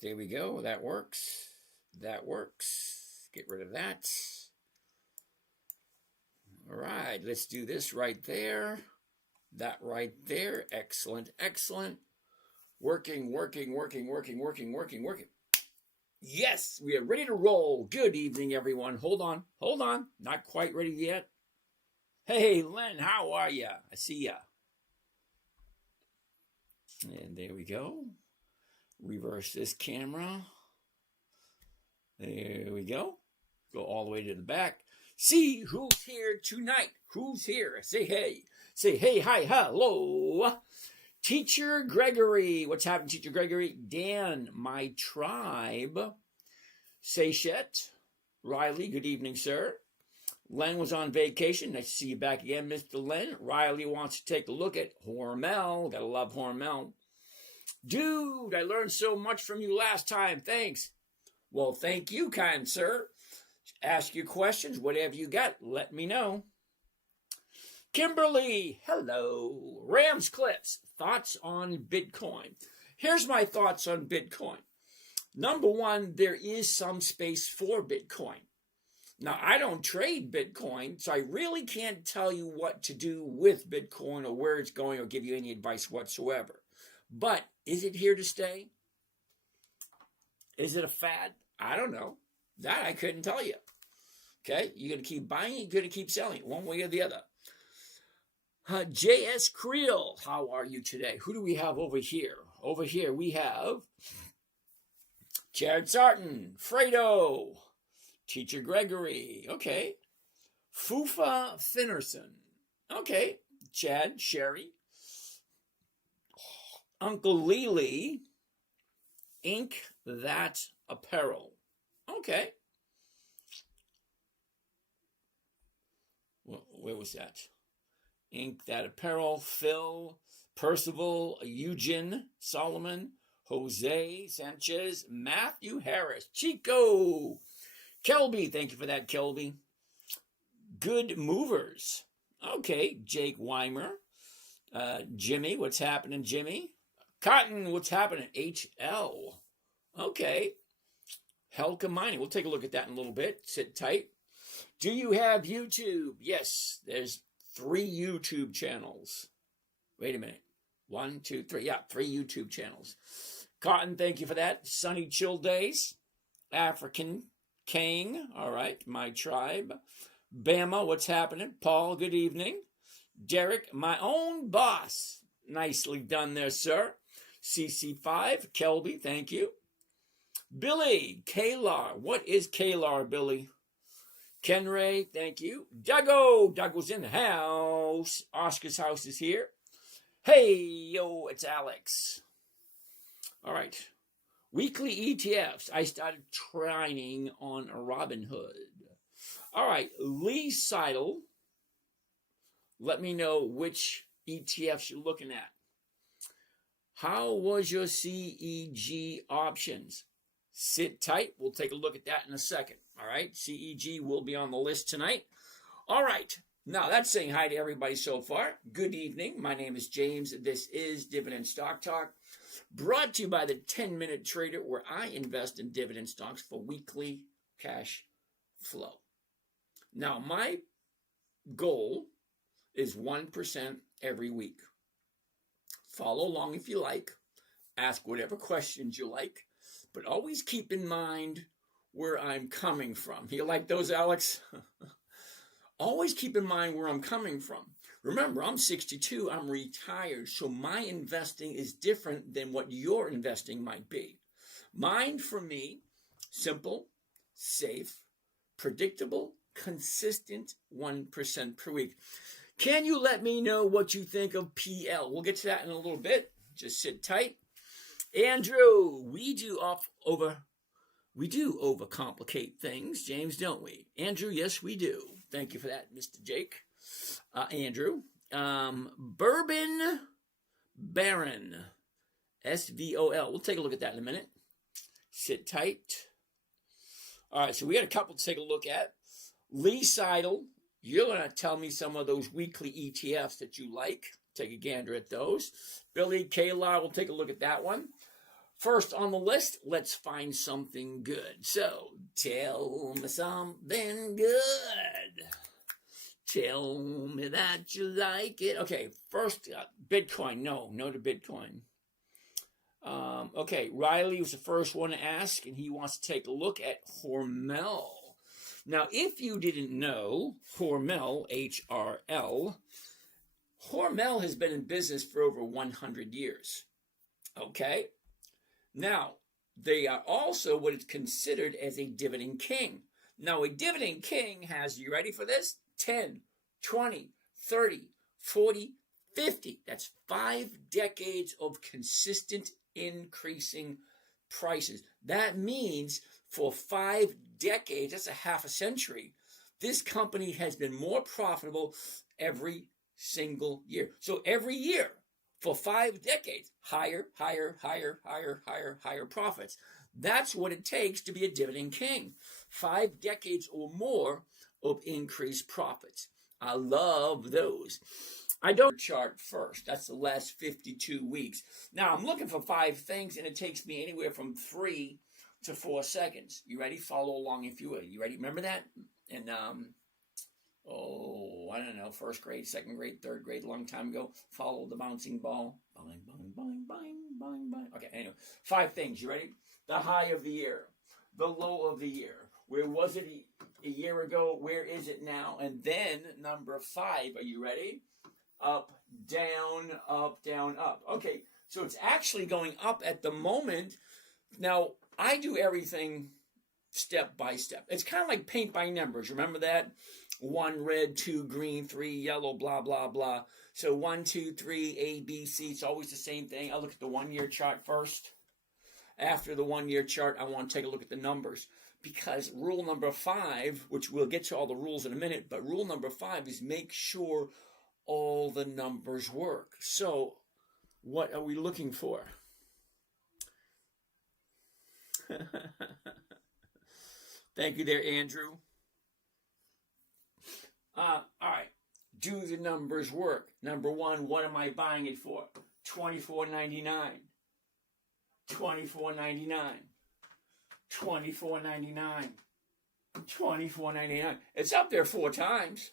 There we go. That works. That works. Get rid of that. All right, let's do this right there. That right there. Excellent, excellent. Working. Yes, we are ready to roll. Good evening, everyone. Hold on. Not quite ready yet. Hey, Len, how are ya? I see ya. And there we go. Reverse this camera. There we go. Go all the way to the back. See who's here tonight. Who's here? Say hey. Say hey, hi, hello. Teacher Gregory. What's happening, Teacher Gregory? Dan, my tribe. Seychette. Riley, good evening, sir. Len was on vacation. Nice to see you back again, Mr. Len. Riley wants to take a look at Hormel. Gotta love Hormel. Dude, I learned so much from you last time. Thanks. Well, thank you, kind sir. Ask your questions. Whatever you got, let me know. Kimberly, hello. Rams Clips, thoughts on Bitcoin. Here's my thoughts on Bitcoin. Number one, there is some space for Bitcoin. Now, I don't trade Bitcoin, so I really can't tell you what to do with Bitcoin or where it's going or give you any advice whatsoever. But is it here to stay? Is it a fad? I don't know. That I couldn't tell you. Okay, you're going to keep buying it, you're going to keep selling it, one way or the other. J.S. Creel, how are you today? Who do we have over here? Over here we have Jared Sarton, Fredo, Teacher Gregory, okay. Fufa Finnerson, okay. Chad, Sherry, Uncle Lily, Ink That Apparel, okay. Where was that? Ink That Apparel, Phil, Percival, Eugen, Solomon, Jose Sanchez, Matthew Harris, Chico, Kelby, thank you for that, Kelby. Good Movers, okay, Jake Weimer, Jimmy, what's happening, Jimmy? Cotton, what's happening, HL, okay. Helka Mining, we'll take a look at that in a little bit, sit tight. Do you have YouTube? Yes, there's 3 YouTube channels. Wait a minute. 1, 2, 3. Yeah, 3 YouTube channels. Cotton, thank you for that. Sunny Chill Days. African King. All right, my tribe. Bama, what's happening? Paul, good evening. Derek, my own boss. Nicely done there, sir. CC5, Kelby, thank you. Billy, Kalar. What is Kalar, Billy? Ken Ray, thank you. Doug was in the house. Oscar's house is here. Hey, yo, it's Alex. All right. Weekly ETFs. I started trying on Robinhood. All right. Lee Seidel. Let me know which ETFs you're looking at. How was your CEG options? Sit tight. We'll take a look at that in a second. All right, CEG will be on the list tonight. All right, now that's saying hi to everybody so far. Good evening. My name is James. This is Dividend Stock Talk, brought to you by the 10-Minute Trader, where I invest in dividend stocks for weekly cash flow. Now, my goal is 1% every week. Follow along if you like. Ask whatever questions you like, but always keep in mind where I'm coming from. You like those, Alex? Always keep in mind where I'm coming from. Remember, I'm 62, I'm retired, so my investing is different than what your investing might be. Mine, for me, simple, safe, predictable, consistent, 1% per week. Can you let me know what you think of PL? We'll get to that in a little bit. Just sit tight. Andrew, we do overcomplicate things, James, don't we? Andrew, yes, we do. Thank you for that, Mr. Jake. Andrew. Bourbon Baron. SVOL. We'll take a look at that in a minute. Sit tight. All right, so we got a couple to take a look at. Lee Seidel. You're going to tell me some of those weekly ETFs that you like. Take a gander at those. Billy Kalar, we'll take a look at that one. First on the list, let's find something good. So, tell me something good. Tell me that you like it. Okay, first, Bitcoin. No to Bitcoin. Okay, Riley was the first one to ask, and he wants to take a look at Hormel. Now, if you didn't know, Hormel, H-R-L, Hormel has been in business for over 100 years. Okay? Now, they are also what is considered as a dividend king. Now, a dividend king has, you ready for this? 10, 20, 30, 40, 50. That's 5 decades of consistent increasing prices. That means for 5 decades, that's a half a century, this company has been more profitable every single year. So every year for 5 decades, higher profits. That's what it takes to be a dividend king. 5 decades or more of increased profits. I love those. I don't chart first. That's the last 52 weeks. Now, I'm looking for 5 things, and it takes me anywhere from 3 to 4 seconds. You ready? Follow along if you will. You ready? Remember that? And, I don't know, 1st grade, 2nd grade, 3rd grade, a long time ago. Follow the bouncing ball. Boing, boing, boing, boing, boing, boing. Okay, anyway, 5 things. You ready? The high of the year. The low of the year. Where was it a year ago? Where is it now? And then number 5. Are you ready? Up, down, up, down, up. Okay, so it's actually going up at the moment. Now, I do everything step by step. It's kind of like paint by numbers. Remember that? 1 red, 2 green, 3 yellow, blah, blah, blah. So 1, 2, 3, A, B, C. It's always the same thing. I look at the 1-year chart first. After the 1-year chart, I want to take a look at the numbers. Because rule number 5, which we'll get to all the rules in a minute, but rule number 5 is make sure all the numbers work. So, what are we looking for? Thank you there, Andrew. All right. Do the numbers work? Number 1, what am I buying it for? $24.99. $24.99. $24.99. $24.99. It's up there 4 times.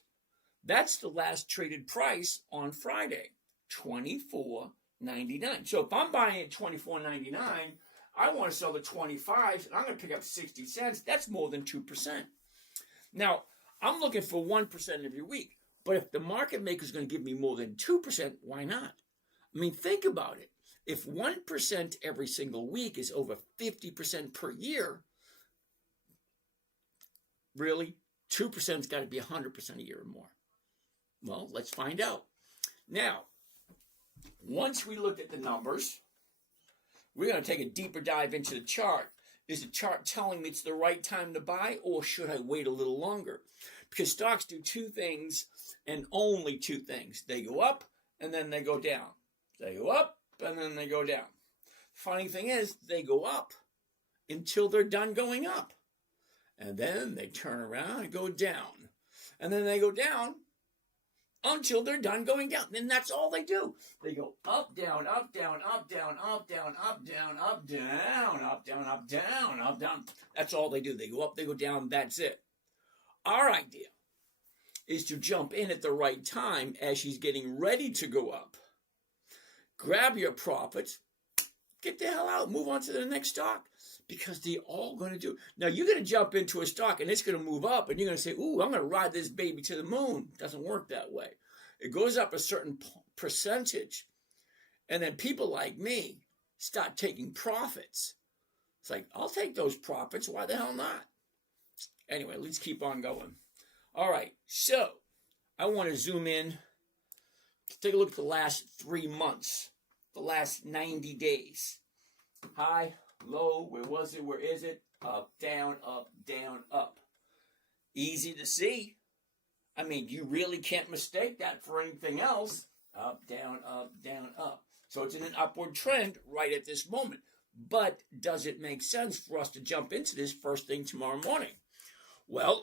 That's the last traded price on Friday, $24.99. So if I'm buying at $24.99, I want to sell the 25s, and I'm going to pick up 60 cents. That's more than 2%. Now, I'm looking for 1% every week. But if the market maker is going to give me more than 2%, why not? I mean, think about it. If 1% every single week is over 50% per year, really, 2% has got to be 100% a year or more. Well, let's find out. Now, once we looked at the numbers, we're going to take a deeper dive into the chart. Is the chart telling me it's the right time to buy, or should I wait a little longer? Because stocks do 2 things and only 2 things. They go up and then they go down. They go up and then they go down. Funny thing is, they go up until they're done going up. And then they turn around and go down. And then they go down until they're done going down. And that's all they do. They go up, down, up, down, up, down, up, down, up, down, up, down, up, down, up, down, up, down. That's all they do. They go up, they go down, that's it. Our idea is to jump in at the right time as she's getting ready to go up. Grab your profits, get the hell out, move on to the next stock. Because they're all going to do. Now, you're going to jump into a stock and it's going to move up and you're going to say, ooh, I'm going to ride this baby to the moon. It doesn't work that way. It goes up a certain percentage. And then people like me start taking profits. It's like, I'll take those profits. Why the hell not? Anyway, let's keep on going. All right. So, I want to zoom in. Take a look at the last 3 months. The last 90 days. High. Low, where was it? Where is it? Up, down, up, down, up. Easy to see. I mean, you really can't mistake that for anything else. Up, down, up, down, up. So it's in an upward trend right at this moment. But does it make sense for us to jump into this first thing tomorrow morning? Well,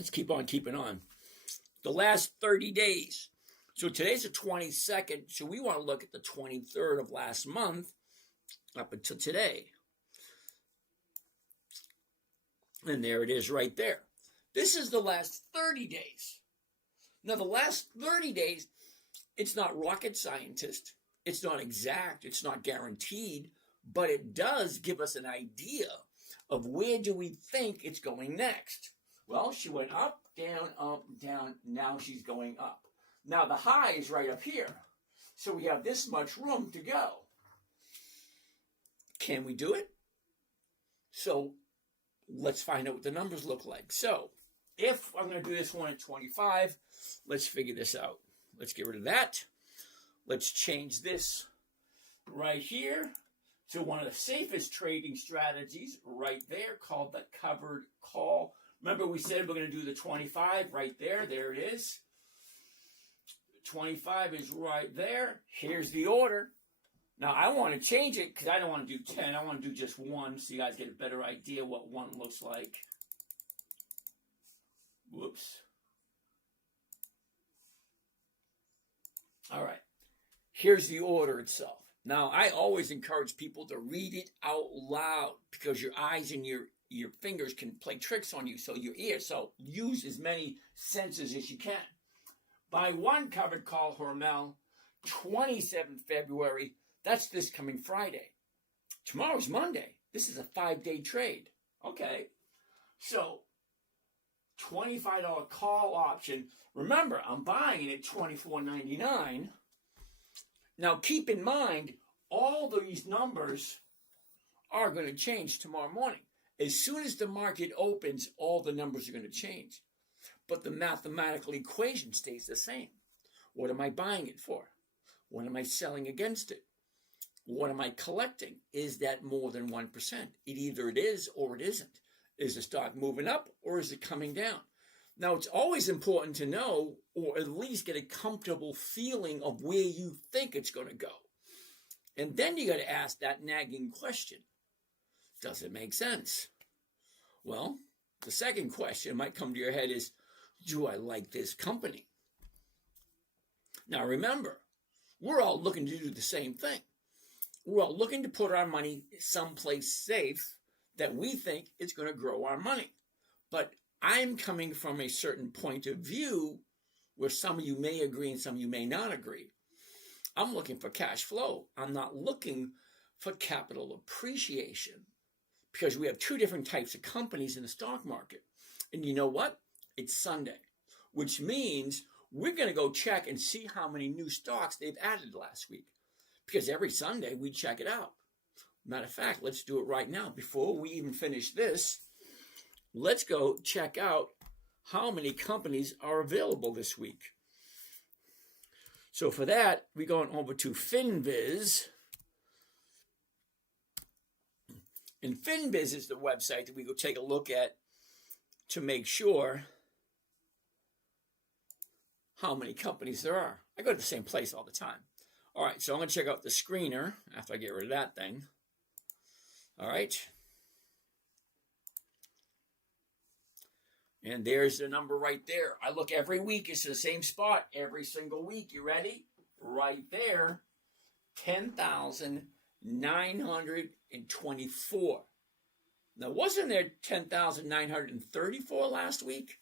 Let's keep on keeping on. The last 30 days. So today's the 22nd, so we want to look at the 23rd of last month up until today. And there it is right there. This is the last 30 days. Now, the last 30 days, it's not rocket scientist. It's not exact. It's not guaranteed. But it does give us an idea of where do we think it's going next. Well, she went up, down. Now she's going up. Now, the high is right up here. So we have this much room to go. Can we do it? So let's find out what the numbers look like. So if I'm going to do this one at 25, let's figure this out. Let's get rid of that. Let's change this right here to one of the safest trading strategies right there called the covered call. Remember we said we're going to do the 25 right there. There it is. 25 is right there. Here's the order. Now, I want to change it because I don't want to do 10. I want to do just 1 so you guys get a better idea what 1 looks like. Whoops. All right. Here's the order itself. Now, I always encourage people to read it out loud because your eyes and your fingers can play tricks on you, so your ears. So use as many senses as you can. By 1 covered call, Hormel, 27th February. That's this coming Friday. Tomorrow's Monday. This is a 5-day trade. Okay. So, $25 call option. Remember, I'm buying it at $24.99. Now, keep in mind, all these numbers are going to change tomorrow morning. As soon as the market opens, all the numbers are going to change. But the mathematical equation stays the same. What am I buying it for? What am I selling against it? What am I collecting? Is that more than 1%? Either it is or it isn't. Is the stock moving up or is it coming down? Now, it's always important to know or at least get a comfortable feeling of where you think it's going to go. And then you got to ask that nagging question. Does it make sense? Well, the second question might come to your head is, do I like this company? Now, remember, we're all looking to do the same thing. We're all looking to put our money someplace safe that we think is going to grow our money. But I'm coming from a certain point of view where some of you may agree and some of you may not agree. I'm looking for cash flow. I'm not looking for capital appreciation because we have 2 different types of companies in the stock market. And you know what? It's Sunday, which means we're going to go check and see how many new stocks they've added last week. Because every Sunday we check it out. Matter of fact, let's do it right now. Before we even finish this, let's go check out how many companies are available this week. So for that, we're going over to FinViz. And FinViz is the website that we go take a look at to make sure how many companies there are. I go to the same place all the time. All right, so I'm going to check out the screener after I get rid of that thing. All right. And there's the number right there. I look every week. It's the same spot every single week. You ready? Right there. 10,924. Now, wasn't there 10,934 last week?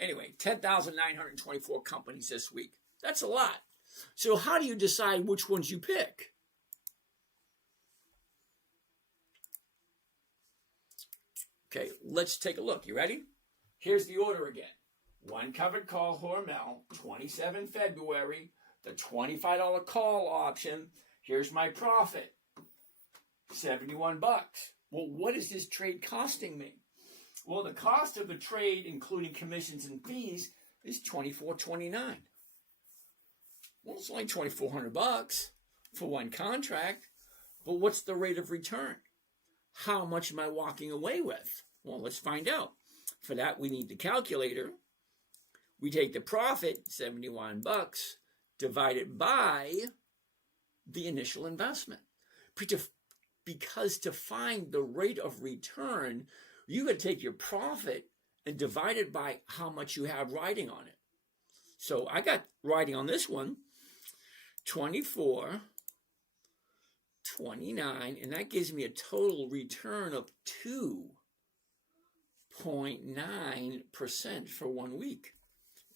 Anyway, 10,924 companies this week. That's a lot. So how do you decide which ones you pick? Okay, let's take a look. You ready? Here's the order again. 1 covered call, Hormel, 27 February, the $25 call option. Here's my profit, 71 bucks. Well, what is this trade costing me? Well, the cost of the trade, including commissions and fees, is $24.29. Well, it's only $2,400 for 1 contract, but what's the rate of return? How much am I walking away with? Well, let's find out. For that, we need the calculator. We take the profit, 71 bucks, divided by the initial investment. Because to find the rate of return, you got to take your profit and divide it by how much you have riding on it. So I got riding on this one, 24, 29, and that gives me a total return of 2.9% for 1 week.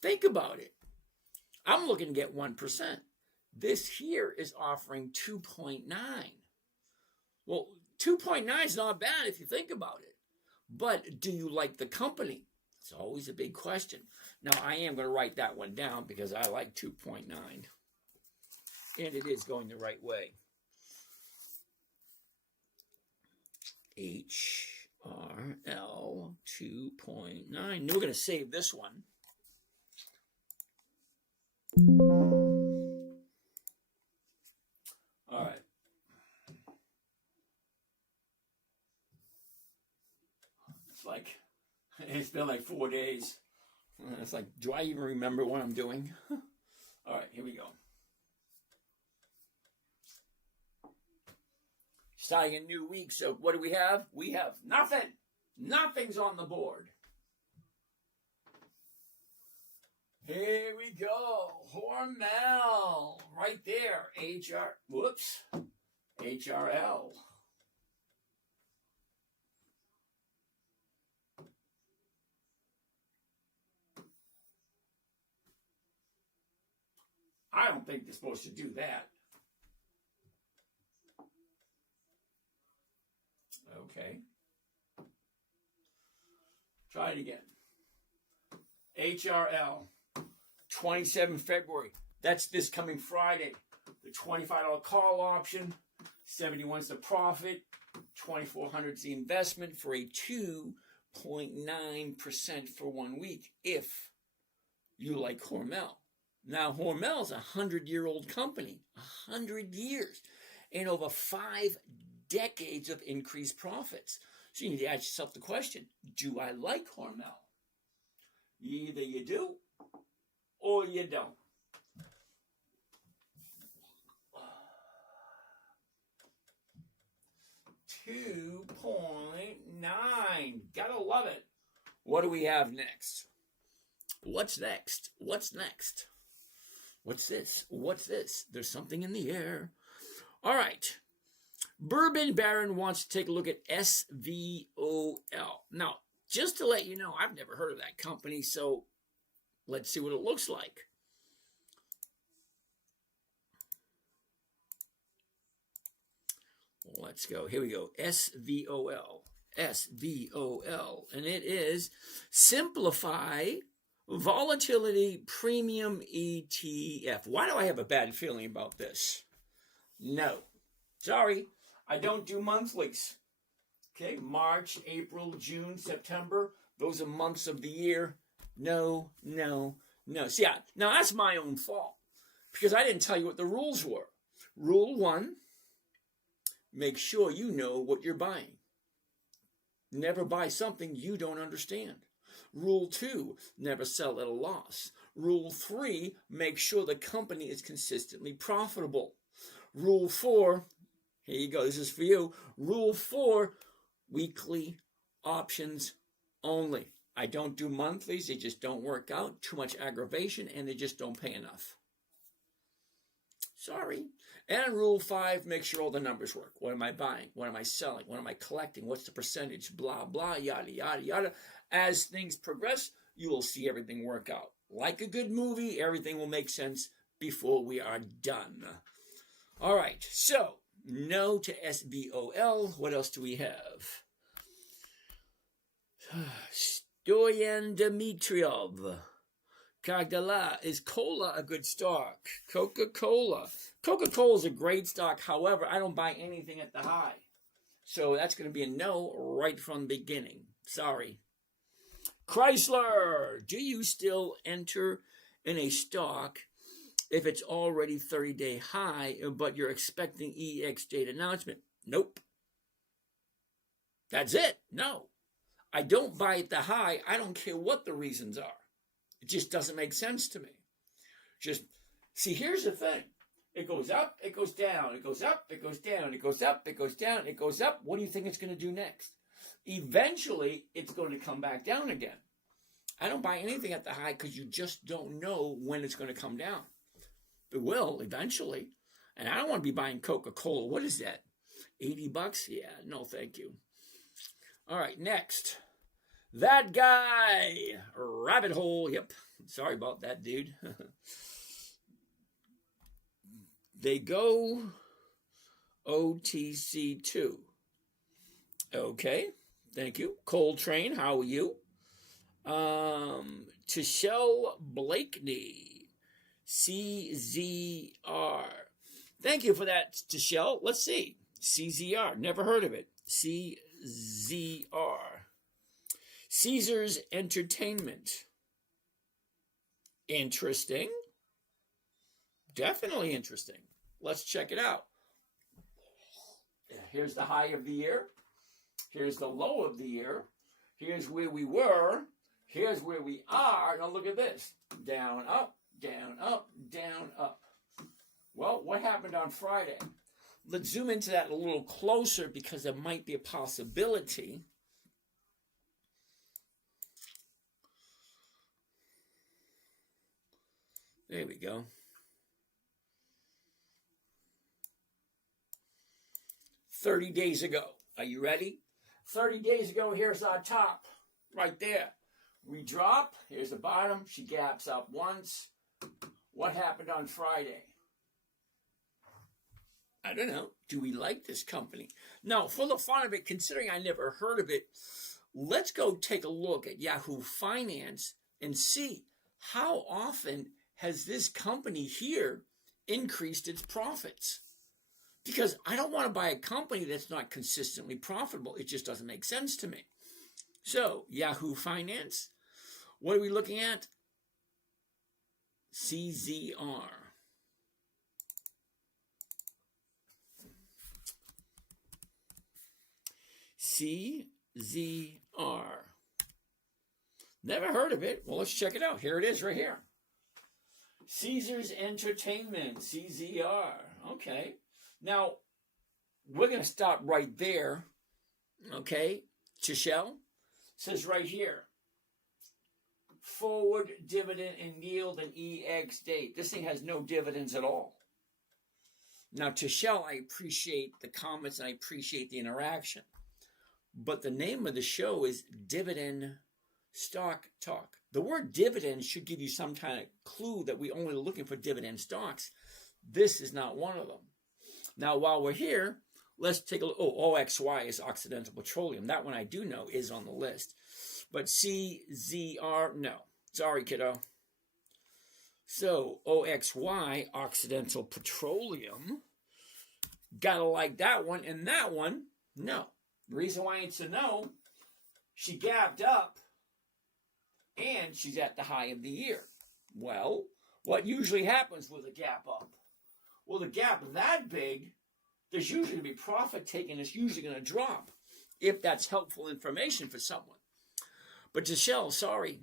Think about it. I'm looking to get 1%. This here is offering 2.9. Well, 2.9 is not bad if you think about it. But do you like the company? It's always a big question. Now, I am going to write that one down because I like 2.9. And it is going the right way. HRL 2.9. We're going to save this one. All right. It's been like 4 days. It's like, do I even remember what I'm doing? All right, here we go. Starting a new week. So what do we have? We have nothing. Nothing's on the board. Here we go. Hormel. Right there. HRL. I don't think they're supposed to do that. Okay. Try it again. HRL, 27 February. That's this coming Friday. The $25 call option, 71's the profit, 2,400 is the investment for a 2.9% for 1 week if you like Hormel. Now, Hormel's a 100-year-old company, 100 years, and over 5 decades of increased profits. So you need to ask yourself the question, do I like Hormel? Either you do or you don't. $2.9. Gotta love it. What do we have next? What's next? What's next? What's this? What's this? There's something in the air. All right. Bourbon Baron wants to take a look at SVOL. Now, just to let you know, I've never heard of that company, so let's see what it looks like. Let's go. Here we go. SVOL. SVOL. And it is Simplify Volatility Premium ETF. Why do I have a bad feeling about this? No. Sorry. I don't do monthlies. Okay, March, April, June, September. Those are months of the year. No. See, now that's my own fault because I didn't tell you what the rules were. Rule 1, make sure you know what you're buying. Never buy something you don't understand. Rule 2, never sell at a loss. Rule 3, make sure the company is consistently profitable. Rule 4, here you go, this is for you. Rule 4, weekly options only. I don't do monthlies, they just don't work out. Too much aggravation, and they just don't pay enough. Sorry. And rule 5, make sure all the numbers work. What am I buying? What am I selling? What am I collecting? What's the percentage? Blah, blah, yada, yada, yada. As things progress, you will see everything work out. Like a good movie, everything will make sense before we are done. All right, so no to SVOL. What else do we have? Stoyan Dmitriev. Kagdala. Is cola a good stock? Coca-Cola. Coca-Cola is a great stock. However, I don't buy anything at the high. So that's going to be a no right from the beginning. Sorry. Chrysler. Do you still enter in a stock if it's already 30-day high, but you're expecting EX date announcement? Nope. That's it. No. I don't buy at the high. I don't care what the reasons are. It just doesn't make sense to me. Just, see, here's the thing. It goes up, it goes down, it goes up, it goes down, it goes up, it goes down, it goes up. What do you think it's going to do next? Eventually, it's going to come back down again. I don't buy anything at the high because you just don't know when it's going to come down. It will eventually. And I don't want to be buying Coca-Cola. What is that? $80? Yeah, no thank you. All right, next. That guy. Rabbit hole. Yep. Sorry about that, dude. They go OTC2. Okay. Thank you. Coltrane, how are you? Tishelle Blakeney. CZR. Thank you for that, Tishelle. Let's see. CZR. Never heard of it. CZR. Caesars Entertainment. Interesting. Definitely interesting. Let's check it out. Here's the high of the year. Here's the low of the year. Here's where we were. Here's where we are. Now look at this. Down, up, down, up, down, up. Well, what happened on Friday? Let's zoom into that a little closer because there might be a possibility. There we go. 30 days ago. Are you ready? 30 days ago, here's our top. Right there. We drop. Here's the bottom. She gaps up once. What happened on Friday? I don't know. Do we like this company? Now, for the fun of it, considering I never heard of it, let's go take a look at Yahoo Finance and see how often has this company here increased its profits. Because I don't want to buy a company that's not consistently profitable. It just doesn't make sense to me. So, Yahoo Finance. What are we looking at? CZR. CZR. Never heard of it. Well, let's check it out. Here it is right here. Caesars Entertainment, CZR. Okay. Now, we're going to stop right there. Okay. Tishelle says right here. Forward dividend and yield and EX date. This thing has no dividends at all. Now, Tishelle, I appreciate the comments and I appreciate the interaction. But the name of the show is Dividend Stock Talk. The word dividend should give you some kind of clue that we're only looking for dividend stocks. This is not one of them. Now, while we're here, let's take a look. Oh, OXY is Occidental Petroleum. That one I do know is on the list. But CZR, no. Sorry, kiddo. So, OXY, Occidental Petroleum. Gotta like that one. And that one, no. The reason why it's a no, she gapped up and she's at the high of the year. Well, what usually happens with a gap up? Well, the gap that big, there's usually going to be profit taken. It's usually going to drop if that's helpful information for someone. But Tishelle, sorry,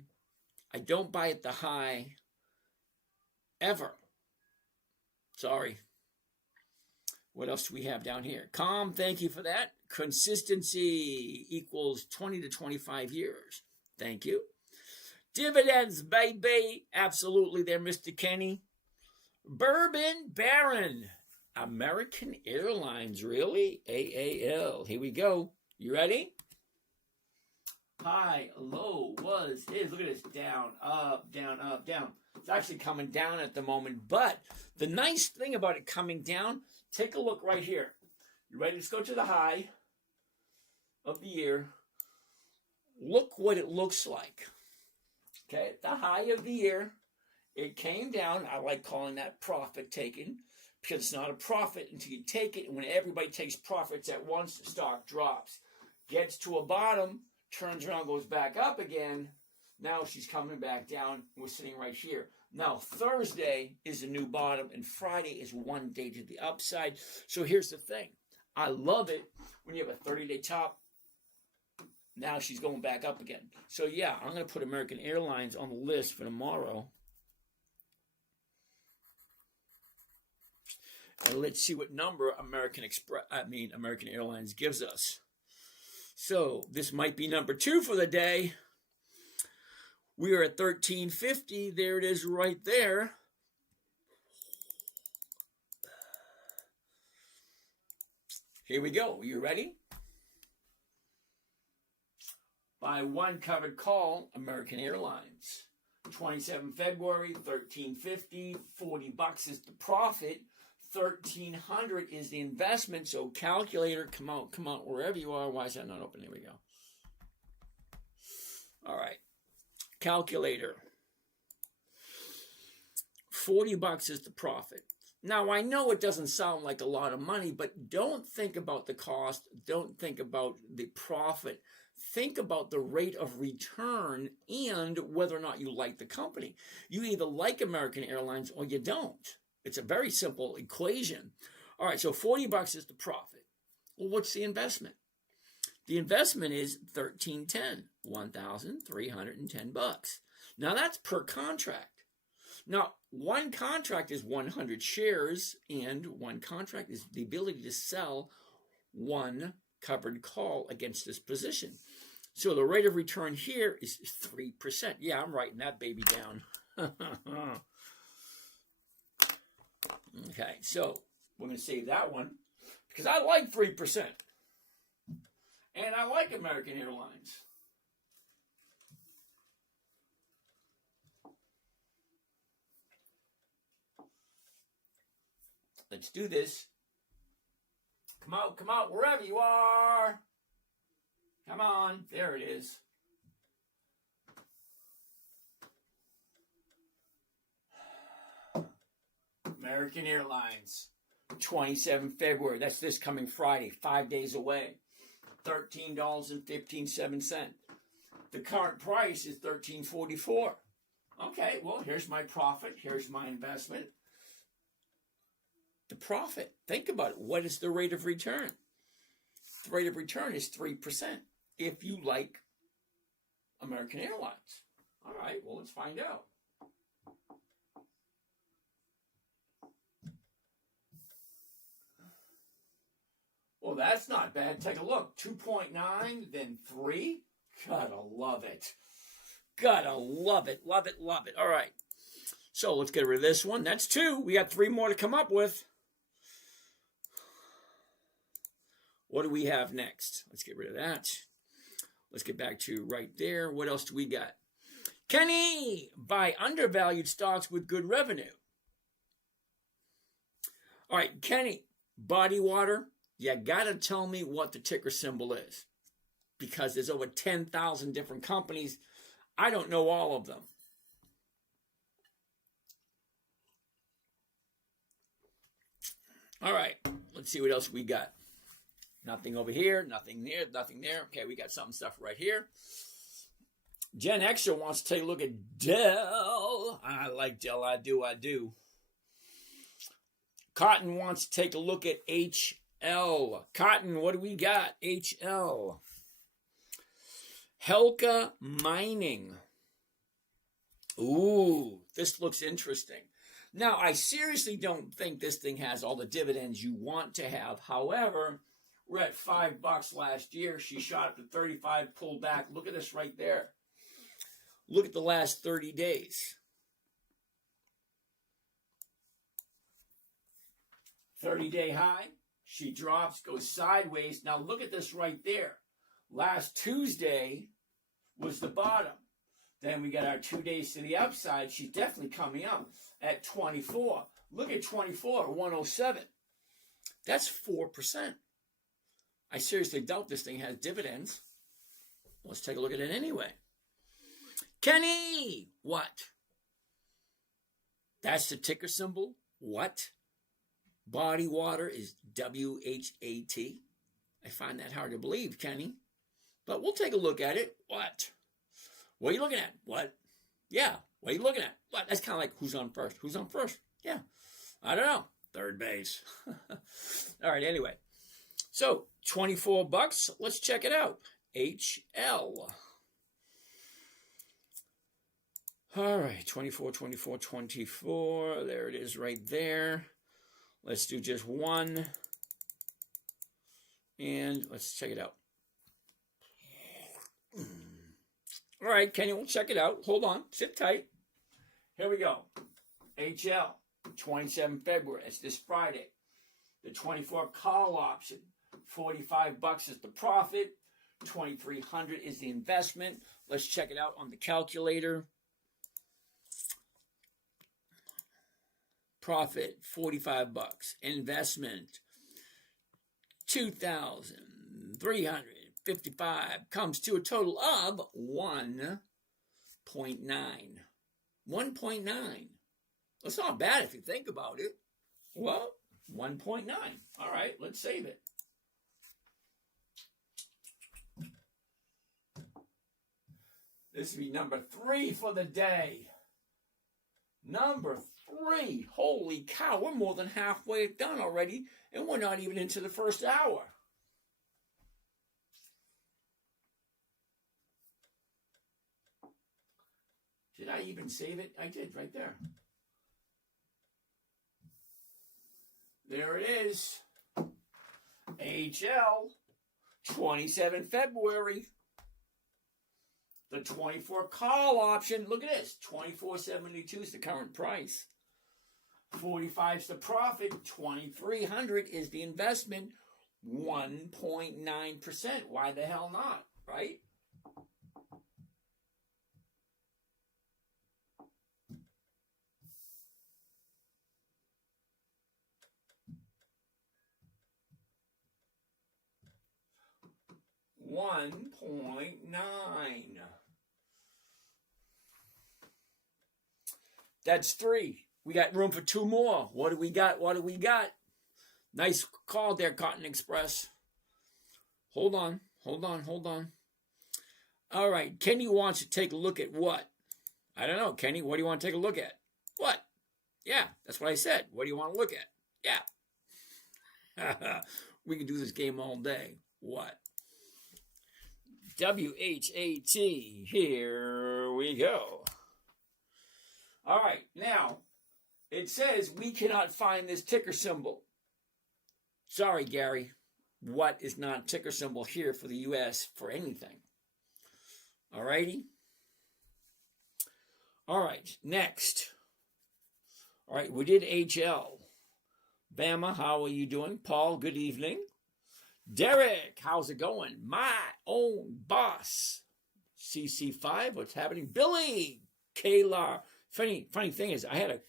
I don't buy at the high ever. Sorry. What else do we have down here? Calm, thank you for that. Consistency equals 20 to 25 years. Thank you. Dividends, baby. Absolutely there, Mr. Kenny. Bourbon Baron. American Airlines, really? AAL. Here we go. You ready? High, low, was, is. Look at this. Down, up, down, up, down. It's actually coming down at the moment. But the nice thing about it coming down, take a look right here. You ready? Let's go to the high of the year. Look what it looks like. Okay, the high of the year, it came down. I like calling that profit taking because it's not a profit until you take it. And when everybody takes profits at once, the stock drops. Gets to a bottom, turns around, goes back up again. Now she's coming back down. We're sitting right here. Now, Thursday is a new bottom, and Friday is one day to the upside. So here's the thing. I love it when you have a 30-day top. Now she's going back up again. So, yeah, I'm going to put American Airlines on the list for tomorrow. And let's see what number American Airlines gives us. So, this might be number 2 for the day. We are at 13.50. There it is right there. Here we go. You ready? Buy one covered call, American Airlines. 27 February, 13.50. $40 is the profit. 1,300 is the investment. So calculator, come out wherever you are. Why is that not open? Here we go. All right. Calculator. $40 is the profit. Now, I know it doesn't sound like a lot of money, but don't think about the cost. Don't think about the profit. Think about the rate of return and whether or not you like the company. You either like American Airlines or you don't. It's a very simple equation. All right, so $40 is the profit. Well, what's the investment? The investment is $1,310, $1,310. Now, that's per contract. Now, one contract is 100 shares, and one contract is the ability to sell one covered call against this position. So the rate of return here is 3%. Yeah, I'm writing that baby down. Okay, so we're going to save that one because I like 3%. And I like American Airlines. Let's do this. Come out, wherever you are. Come on, there it is. American Airlines, 27 February. That's this coming Friday, 5 days away. $13.15. The current price is $13.44. Okay, well, here's my profit. Here's my investment. The profit. Think about it. What is the rate of return? The rate of return is 3% if you like American Airlines. All right, well, let's find out. Well, that's not bad. Take a look. 2.9, then 3. Gotta love it. Gotta love it. Love it, love it. All right. So let's get rid of this one. That's 2. We got 3 more to come up with. What do we have next? Let's get rid of that. Let's get back to right there. What else do we got? Kenny, buy undervalued stocks with good revenue. All right, Kenny, body water. You got to tell me what the ticker symbol is because there's over 10,000 different companies. I don't know all of them. All right, let's see what else we got. Nothing over here, nothing there, nothing there. Okay, we got some stuff right here. Gen Xer wants to take a look at Dell. I like Dell, I do. Cotton wants to take a look at HL. Cotton, what do we got? HL. Helka Mining. Ooh, this looks interesting. Now, I seriously don't think this thing has all the dividends you want to have. However, we're at $5 last year. She shot up to 35, pulled back. Look at this right there. Look at the last 30 days. 30-day high. She drops, goes sideways. Now look at this right there. Last Tuesday was the bottom. Then we got our 2 days to the upside. She's definitely coming up at 24. Look at 24, 107. That's 4%. I seriously doubt this thing has dividends. Let's take a look at it anyway. Kenny, what? That's the ticker symbol. What? Body water is WHAT. I find that hard to believe, Kenny. But we'll take a look at it. What? What are you looking at? What? Yeah. What are you looking at? What? That's kind of like who's on first. Who's on first? Yeah. I don't know. Third base. All right. Anyway. So $24. Let's check it out. HL. All right. 24. There it is right there. Let's do just one. And let's check it out. All right, Kenny, we'll check it out. Hold on. Sit tight. Here we go. HL, 27 February. It's this Friday. The 24 call option. $45 is the profit. $2,300 is the investment. Let's check it out on the calculator. Profit, $45. Investment, $2,355. Comes to a total of 1.9. 1.9. That's not bad if you think about it. Well, 1.9. All right, let's save it. This will be number 3 for the day. Number 3. Holy cow, we're more than halfway done already, and we're not even into the first hour. Did I even save it? I did, right there. There it is. HL, 27 February. The 24 call option. Look at this. $24.72 is the current price. 45 is the profit. $2,300 is the investment. 1.9%. Why the hell not? Right? $1.9. That's 3. We got room for 2 more. What do we got? What do we got? Nice call there, Cotton Express. Hold on. Hold on. Hold on. All right. Kenny wants to take a look at what? I don't know. Kenny, what do you want to take a look at? What? Yeah, that's what I said. What do you want to look at? Yeah. We can do this game all day. What? WHAT. Here we go. All right. Now, it says we cannot find this ticker symbol. Sorry, Gary. What is not ticker symbol here for the U.S. for anything? All righty. All right. Next. All right. We did HL. Bama, how are you doing? Paul, good evening. Derek, how's it going? My own boss. CC5, what's happening? Billy, Kayla. Funny thing is, I had a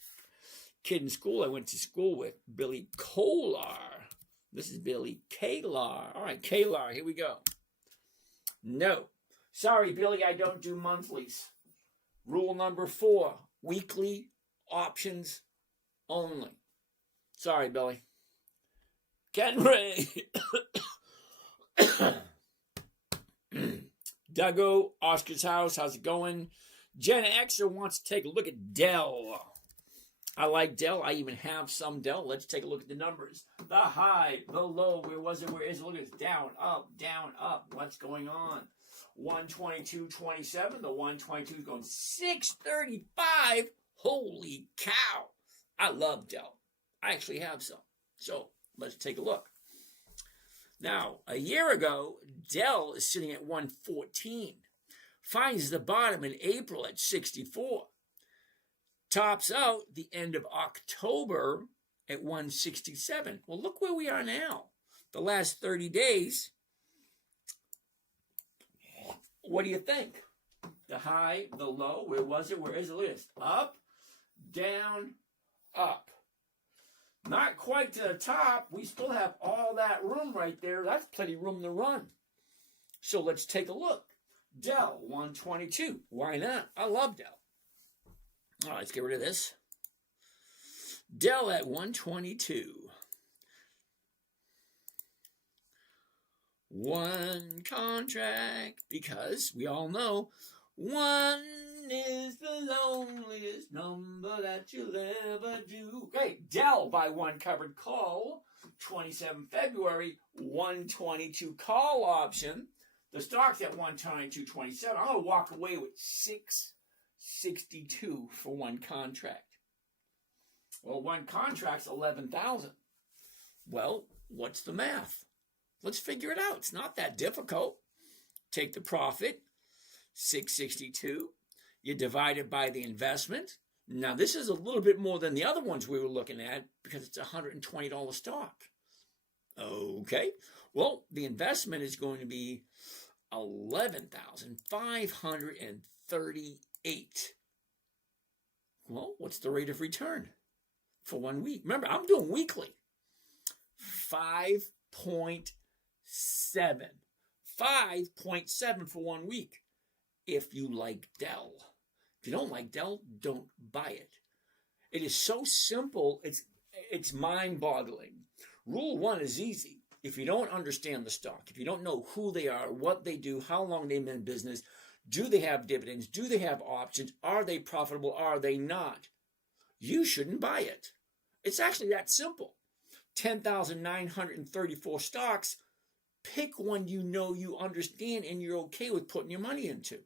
kid in school I went to school with, Billy Kolar. This is Billy Kaylar. All right, Kaylar, here we go. No. Sorry, Billy, I don't do monthlies. Rule number 4, weekly options only. Sorry, Billy. Ken Ray. Duggo, Oscar's house, how's it going? Jenna Exer wants to take a look at Dell. I like Dell. I even have some Dell. Let's take a look at the numbers. The high, the low, where was it? Where is it? Look at it. Down, up, down, up. What's going on? 122.27. The 122 is going 635. Holy cow. I love Dell. I actually have some. So let's take a look. Now, a year ago, Dell is sitting at 114. Finds the bottom in April at 64. Tops out the end of October at 167. Well, look where we are now. The last 30 days. What do you think? The high, the low, where was it? Where is it? List? Up, down, up. Not quite to the top. We still have all that room right there. That's plenty of room to run. So let's take a look. Dell, 122. Why not? I love Dell. All right, let's get rid of this. Dell at 122. One contract, because we all know 1 is the loneliest number that you'll ever do. Okay, Dell by 1 covered call, 27 February, 122 call option. The stock's at 122.27. I'm going to walk away with 662 for 1 contract. Well, 1 contract's 11,000. Well, what's the math? Let's figure it out. It's not that difficult. Take the profit, 662. You divide it by the investment. Now, this is a little bit more than the other ones we were looking at because it's a $120 stock. Okay. Well, the investment is going to be $11,538. Well, what's the rate of return for 1 week? Remember, I'm doing weekly. 5.7. 5.7 for 1 week. If you like Dell. If you don't like Dell, don't buy it. It is so simple, it's mind-boggling. Rule 1 is easy. If you don't understand the stock, if you don't know who they are, what they do, how long they've been in business, do they have dividends, do they have options, are they profitable, are they not, you shouldn't buy it. It's actually that simple. 10,934 stocks. Pick one you know you understand and you're okay with putting your money into.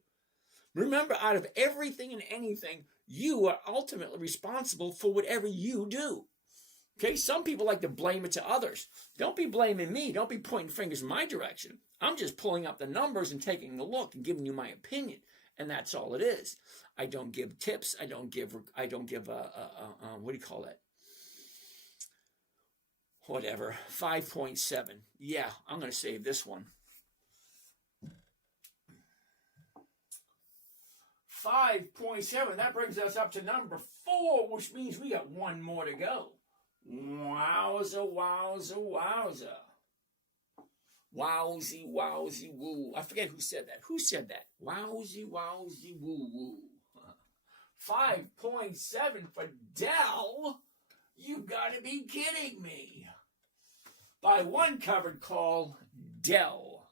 Remember, out of everything and anything, you are ultimately responsible for whatever you do. Okay, some people like to blame it to others. Don't be blaming me. Don't be pointing fingers in my direction. I'm just pulling up the numbers and taking a look and giving you my opinion, and that's all it is. I don't give tips. I don't give what do you call that? Whatever. 5.7. Yeah, I'm going to save this one. 5.7. That brings us up to number 4, which means we got one more to go. Wowza, wowza, wowza. Wowzy, wowzy, woo. I forget who said that. Who said that? Wowzy, wowzy, woo, woo. 5.7 for Dell? You gotta be kidding me. By one covered call, Dell.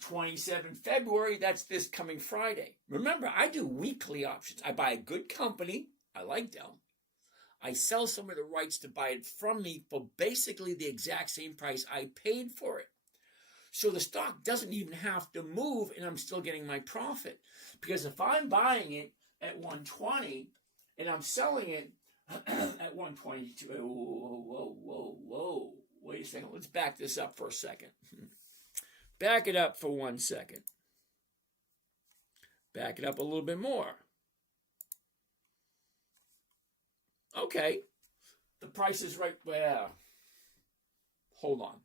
27 February, that's this coming Friday. Remember, I do weekly options. I buy a good company. I like Dell. I sell some of the rights to buy it from me for basically the exact same price I paid for it. So the stock doesn't even have to move and I'm still getting my profit. Because if I'm buying it at 120 and I'm selling it at 122, whoa. Wait a second, let's back this up for a second. Back it up for 1 second. Back it up a little bit more. Okay, the price is right there. Hold on.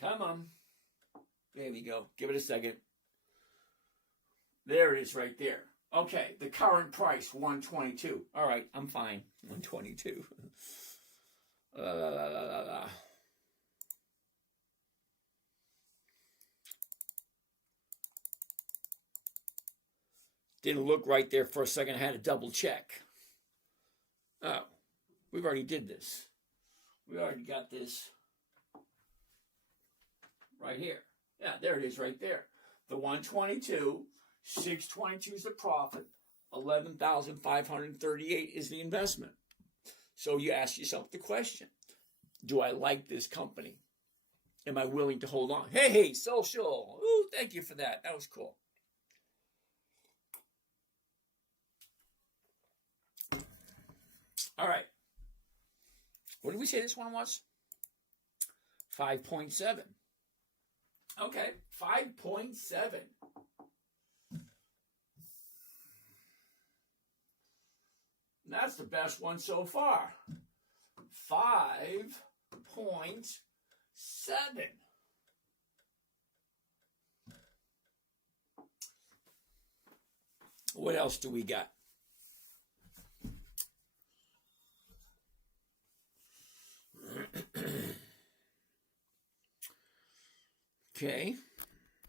Come on. There we go. Give it a second. There it is right there. Okay, the current price, 122. All right, I'm fine. 122. Didn't look right there for a second. I had to double check. Oh, we've already did this. We already got this right here. Yeah, there it is right there. The 122, 622 is the profit, 11,538 is the investment. So you ask yourself the question, do I like this company? Am I willing to hold on? Hey, social. Ooh, thank you for that. That was cool. All right. What did we say this one was? 5.7. Okay, 5.7. That's the best one so far. 5.7. What else do we got? Okay,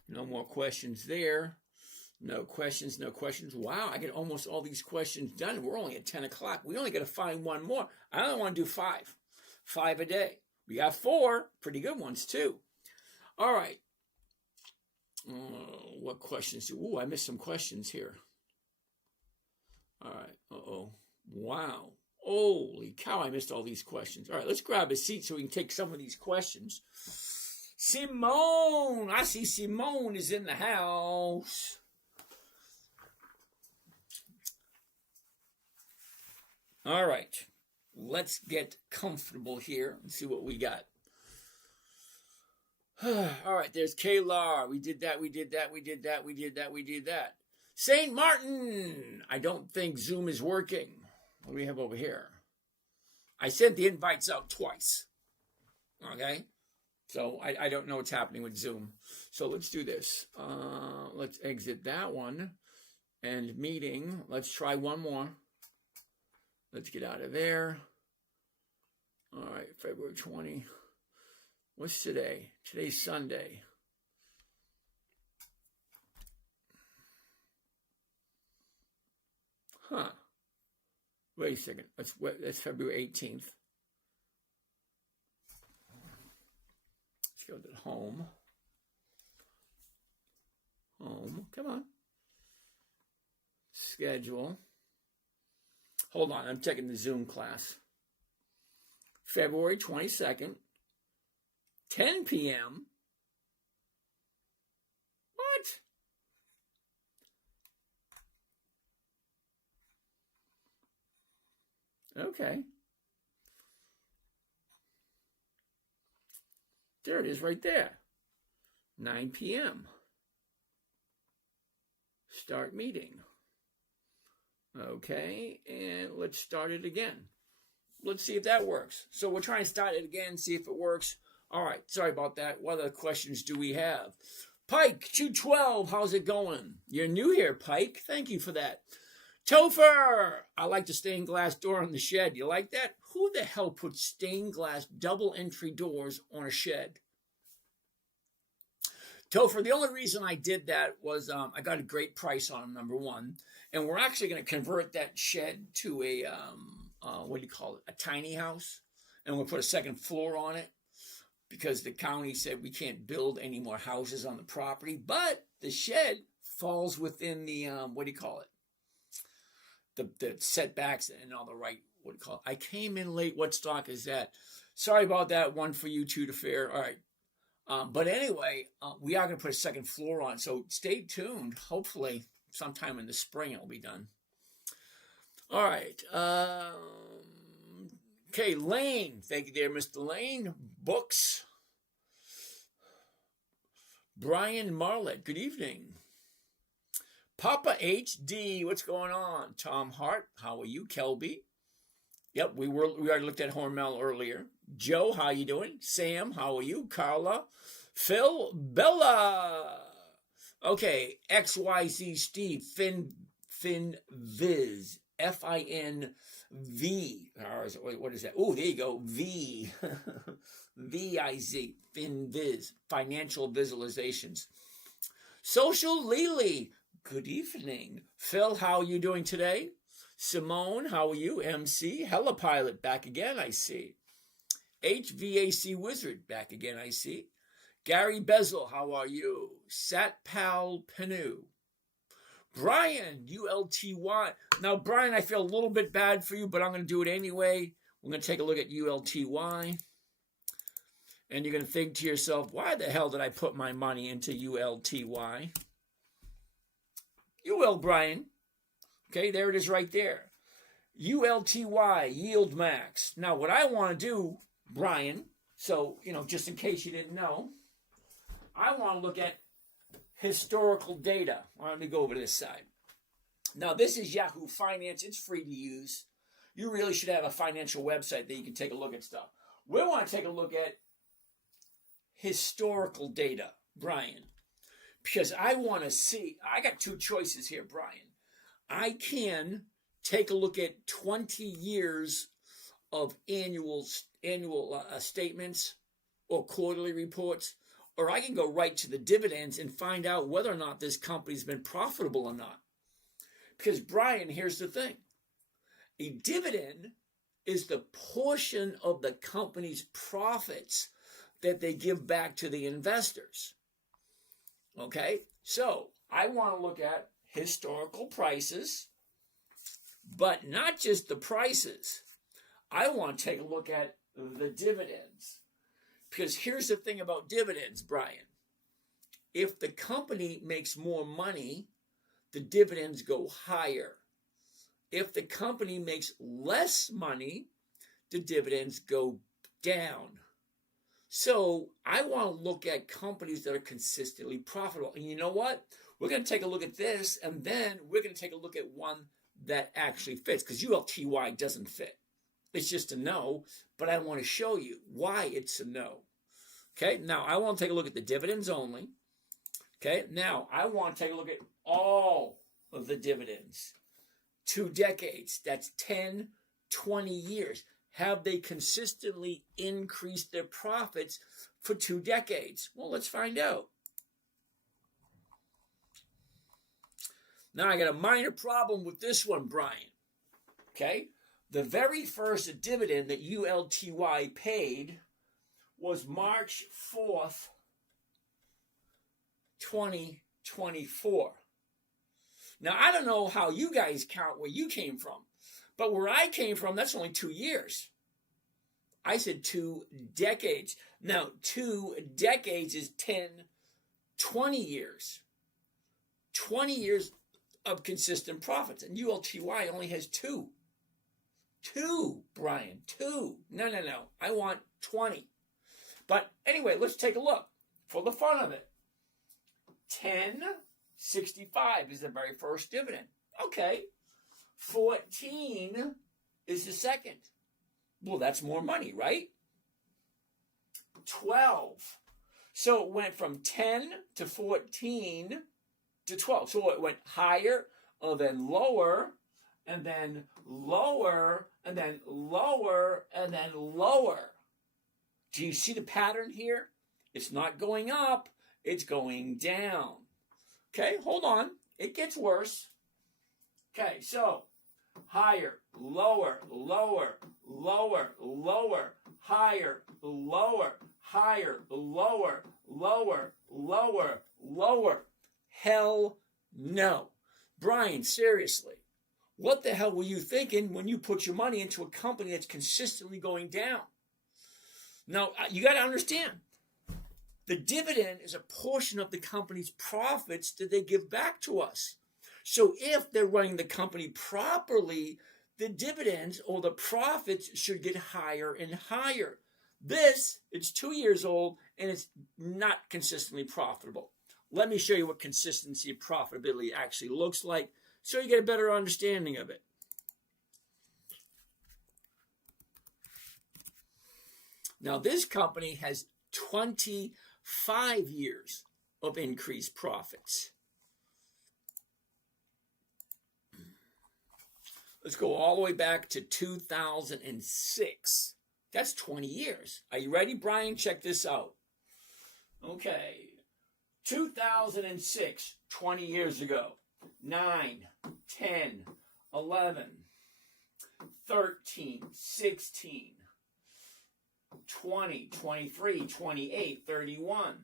no more questions there. No questions. Wow, I get almost all these questions done. We're only at 10 o'clock. We only got to find one more. I only want to do 5. 5 a day. We got 4 pretty good ones, too. All right. What questions? Ooh, I missed some questions here. All right. Uh-oh. Wow. Holy cow, I missed all these questions. All right, let's grab a seat so we can take some of these questions. Simone! I see Simone is in the house. All right, let's get comfortable here and see what we got. All right, there's Kayla. We did that. We did that. We did that. We did that. We did that. St. Martin. I don't think Zoom is working. What do we have over here? I sent the invites out twice. Okay? So I don't know what's happening with Zoom. So let's do this. Let's exit that one. And meeting. Let's try one more. Let's get out of there. All right, February 20. What's today? Today's Sunday. Huh. Wait a second. That's February 18th. Let's go to home. Home. Come on. Schedule. Hold on. I'm checking the Zoom class. February 22nd. 10 p.m. What? Okay. There it is right there. 9 p.m. Start meeting. Okay, and let's start it again. Let's see if that works. So we're trying to start it again, see if it works. All right, sorry about that. What other questions do we have? Pike, 212, how's it going? You're new here, Pike. Thank you for that. Topher, I like the stained glass door on the shed. You like that? Who the hell puts stained glass double entry doors on a shed? Topher, the only reason I did that was I got a great price on them, number one. And we're actually going to convert that shed to a, what do you call it, a tiny house. And we'll put a second floor on it because the county said we can't build any more houses on the property. But the shed falls within the, what do you call it, the setbacks and all the right, what do you call it. I came in late. What stock is that? Sorry about that one for you two to fair. All right. But anyway, we are going to put a second floor on. So stay tuned. Hopefully sometime in the spring it'll be done. All right. Okay, Lane. Thank you there, Mr. Lane. Books. Brian Marlett. Good evening. Papa HD. What's going on? Tom Hart. How are you, Kelby? Yep, we already looked at Hormel earlier. Joe, how you doing? Sam, how are you? Carla. Phil. Bella. Okay, XYZ Steve, FinViz, FINV, what is that? Oh, there you go, V, VIZ, FinViz, Financial Visualizations. Social Lily, good evening. Phil, how are you doing today? Simone, how are you? MC, Helipilot, back again, I see. HVAC Wizard, back again, I see. Gary Bezel, how are you? Satpal Penu. Brian, ULTY. Now, Brian, I feel a little bit bad for you, but I'm going to do it anyway. We're going to take a look at ULTY. And you're going to think to yourself, why the hell did I put my money into ULTY? You will, Brian. Okay, there it is right there. ULTY, Yield Max. Now, what I want to do, Brian, so, just in case you didn't know, I want to look at historical data. Let me go over to this side. Now, this is Yahoo Finance. It's free to use. You really should have a financial website that you can take a look at stuff. We want to take a look at historical data, Brian, because I want to see. I got two choices here, Brian. I can take a look at 20 years of annual statements or quarterly reports, or I can go right to the dividends and find out whether or not this company's been profitable or not. Because, Brian, here's the thing. A dividend is the portion of the company's profits that they give back to the investors. Okay? So, I want to look at historical prices, but not just the prices. I want to take a look at the dividends. Because here's the thing about dividends, Brian. If the company makes more money, the dividends go higher. If the company makes less money, the dividends go down. So I want to look at companies that are consistently profitable. And you know what? We're going to take a look at this, and then we're going to take a look at one that actually fits, because ULTY doesn't fit. It's just a no, but I want to show you why it's a no. Okay, now I want to take a look at the dividends only. Okay, now I want to take a look at all of the dividends. 2 decades, that's 10, 20 years. Have they consistently increased their profits for 2 decades? Well, let's find out. Now, I got a minor problem with this one, Brian. Okay? The very first dividend that ULTY paid was March 4th, 2024. Now, I don't know how you guys count where you came from, but where I came from, that's only 2 years. I said 2 decades. Now, 2 decades is 10, 20 years. 20 years of consistent profits. And ULTY only has 2. 2, Brian, 2. No. I want 20. But anyway, let's take a look for the fun of it. 10.65 is the very first dividend. Okay. 14 is the second. Well, that's more money, right? 12. So it went from 10 to 14 to 12. So it went higher, and then lower, and then lower, and then lower, and then lower. Do you see the pattern here? It's not going up, it's going down. Okay, hold on. It gets worse. Okay, so higher, lower, lower, lower, lower, higher, lower, higher, lower, lower, lower, lower. Hell no. Brian, seriously, what the hell were you thinking when you put your money into a company that's consistently going down? Now, you got to understand, the dividend is a portion of the company's profits that they give back to us. So if they're running the company properly, the dividends or the profits should get higher and higher. This, it's 2 years old and it's not consistently profitable. Let me show you what consistency of profitability actually looks like so you get a better understanding of it. Now, this company has 25 years of increased profits. Let's go all the way back to 2006. That's 20 years. Are you ready, Brian? Check this out. Okay. 2006, 20 years ago. 9, 10, 11, 13, 16, 20, 23, 28, 31,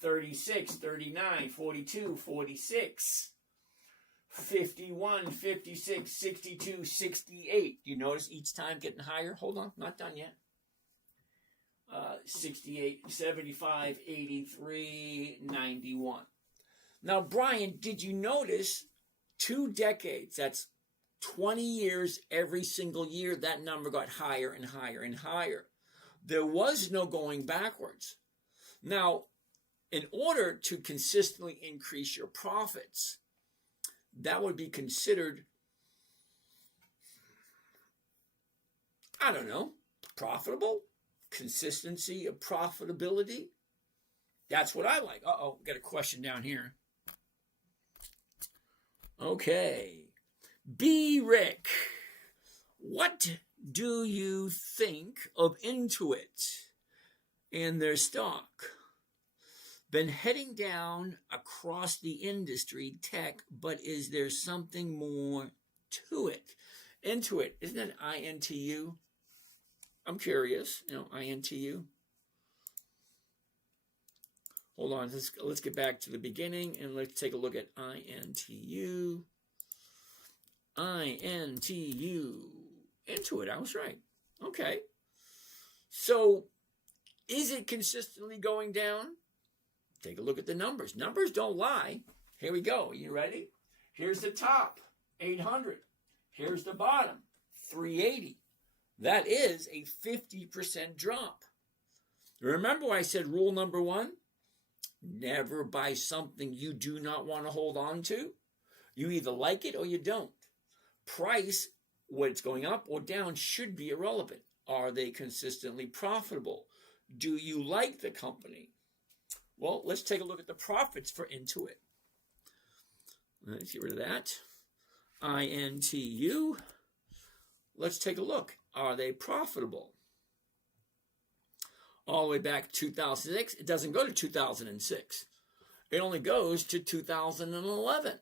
36, 39, 42, 46, 51, 56, 62, 68. You notice each time getting higher? Hold on, not done yet. 68, 75, 83, 91. Now, Brian, did you notice 2 decades, that's 20 years, every single year, that number got higher and higher and higher. There was no going backwards. Now, in order to consistently increase your profits, that would be considered, I don't know, profitable? Consistency of profitability? That's what I like. Uh-oh, got a question down here. Okay. B. Rick, what do you think of Intuit and their stock? Been heading down across the industry, tech, but is there something more to it? Intuit, isn't it INTU? I'm curious, INTU. Hold on, let's get back to the beginning and let's take a look at INTU. INTU. Intuit, I was right. Okay. So, is it consistently going down? Take a look at the numbers. Numbers don't lie. Here we go. Are you ready? Here's the top, 800. Here's the bottom, 380. That is a 50% drop. Remember I said rule number 1? Never buy something you do not want to hold on to. You either like it or you don't. Price, whether it's going up or down, should be irrelevant. Are they consistently profitable? Do you like the company? Well, let's take a look at the profits for Intuit. Let's get rid of that. INTU. Let's take a look. Are they profitable? All the way back to 2006. It doesn't go to 2006. It only goes to 2011.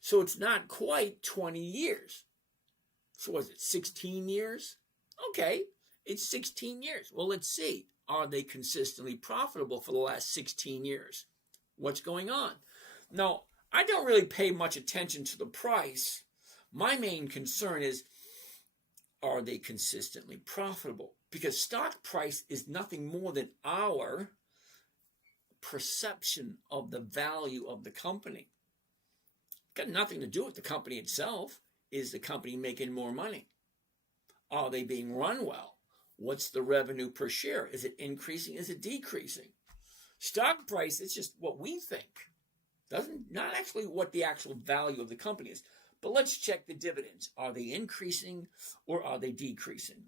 So it's not quite 20 years. So was it 16 years? Okay, it's 16 years. Well, let's see. Are they consistently profitable for the last 16 years? What's going on? Now, I don't really pay much attention to the price. My main concern is, are they consistently profitable? Because stock price is nothing more than our perception of the value of the company. Got nothing to do with the company itself. Is the company making more money? Are they being run well? What's the revenue per share? Is it increasing? Is it decreasing? Stock price is just what we think. Not actually what the actual value of the company is. But let's check the dividends. Are they increasing or are they decreasing?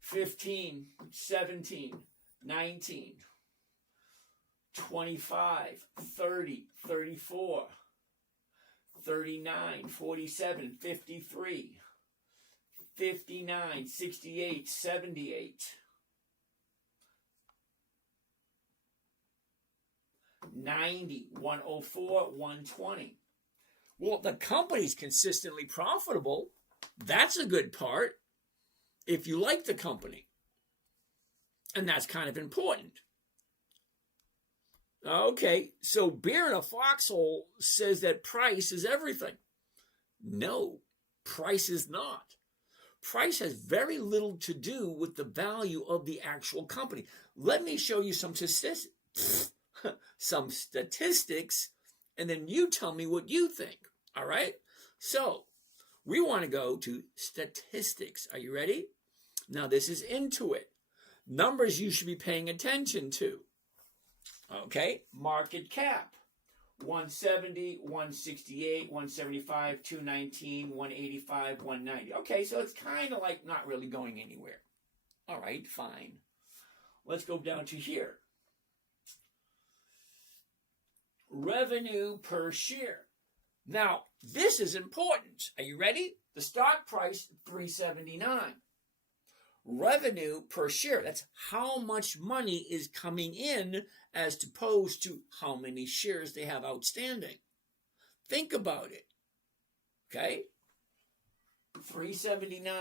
15, 17, 19, 25, 30, 34, 39, 47, 53, 59, 68, 78, 90, 104, 120. Well, the company's consistently profitable. That's a good part if you like the company. And that's kind of important. Okay, so Beer in a Foxhole says that price is everything. No, price is not. Price has very little to do with the value of the actual company. Let me show you some statistics, and then you tell me what you think. All right? So, we want to go to statistics. Are you ready? Now, this is Intuit. Numbers you should be paying attention to. Okay, market cap. 170, 168, 175, 219, 185, 190. Okay, so it's kind of like not really going anywhere. All right, fine. Let's go down to here. Revenue per share. Now, this is important. Are you ready? The stock price, $3.79. Revenue per share. That's how much money is coming in as opposed to how many shares they have outstanding. Think about it. Okay? $3.79.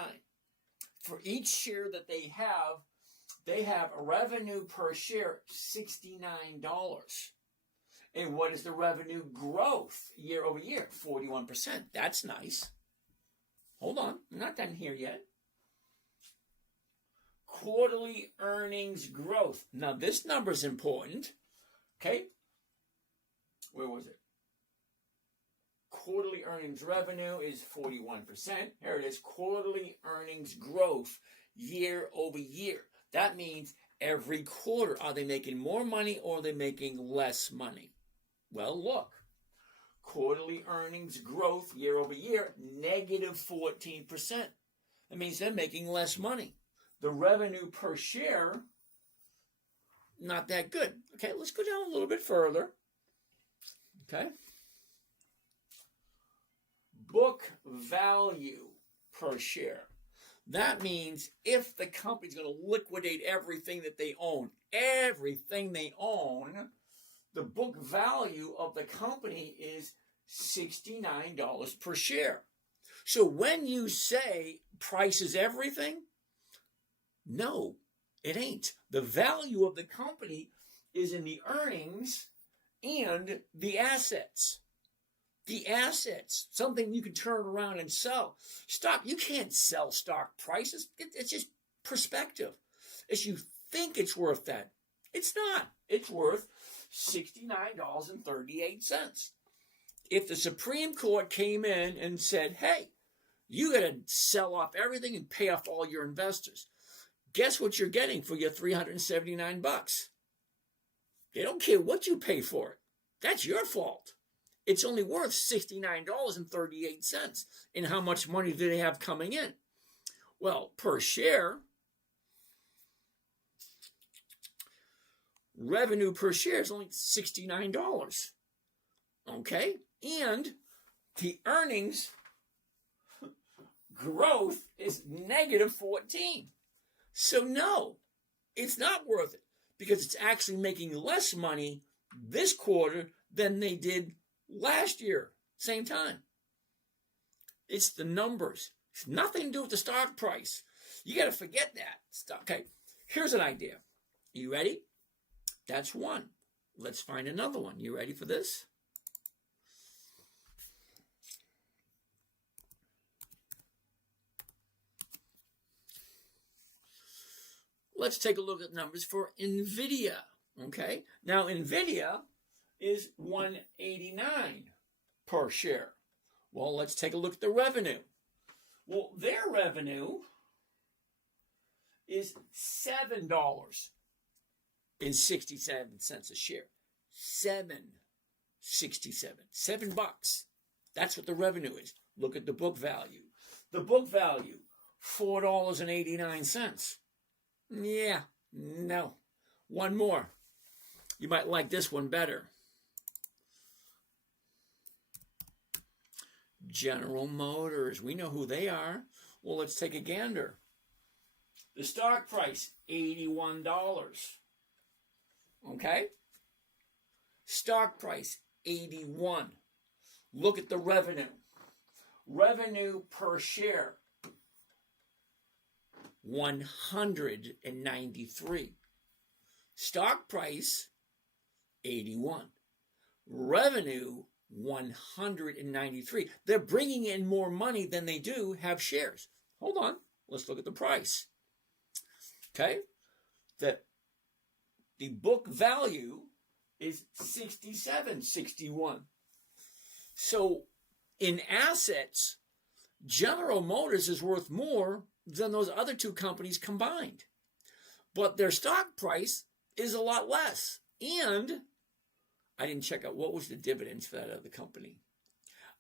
For each share that they have a revenue per share $69. And what is the revenue growth year over year? 41%. That's nice. Hold on. I'm not done here yet. Quarterly earnings growth. Now, this number is important. Okay? Where was it? Quarterly earnings revenue is 41%. Here it is. Quarterly earnings growth year over year. That means every quarter, are they making more money or are they making less money? Well, look. Quarterly earnings growth year over year, negative 14%. That means they're making less money. The revenue per share, not that good. Okay, let's go down a little bit further. Okay. Book value per share. That means if the company's going to liquidate everything that they own, the book value of the company is $69 per share. So when you say price is everything, no, it ain't. The value of the company is in the earnings and the assets. The assets, something you can turn around and sell. Stock, you can't sell stock prices. It's just perspective. If you think it's worth that, it's not. It's worth $69.38. If the Supreme Court came in and said, hey, you got to sell off everything and pay off all your investors, Guess what you're getting for your $379? They don't care what you pay for it. That's your fault. It's only worth $69.38. And how much money do they have coming in? Well, per share, revenue per share is only $69. Okay? And the earnings growth is negative 14. So no, it's not worth it because it's actually making less money this quarter than they did last year, same time. It's the numbers. It's nothing to do with the stock price. You got to forget that. Okay, here's an idea. You ready? That's one. Let's find another one. You ready for this? Let's take a look at numbers for NVIDIA. Okay, now NVIDIA is $189 per share. Well, let's take a look at the revenue. Well, their revenue is $7.67 a share. $7.67. $7. That's what the revenue is. Look at the book value. The book value, $4.89. Yeah, no. One more. You might like this one better. General Motors. We know who they are. Well, let's take a gander. The stock price, $81. Okay? Stock price, 81. Look at the revenue. Revenue per share, 193. Stock price, 81. Revenue, 193. They're bringing in more money than they do have shares. Hold on. Let's look at the price. Okay? The book value is 67.61. So in assets, General Motors is worth more than those other two companies combined. But their stock price is a lot less. And I didn't check out what was the dividends for that other company.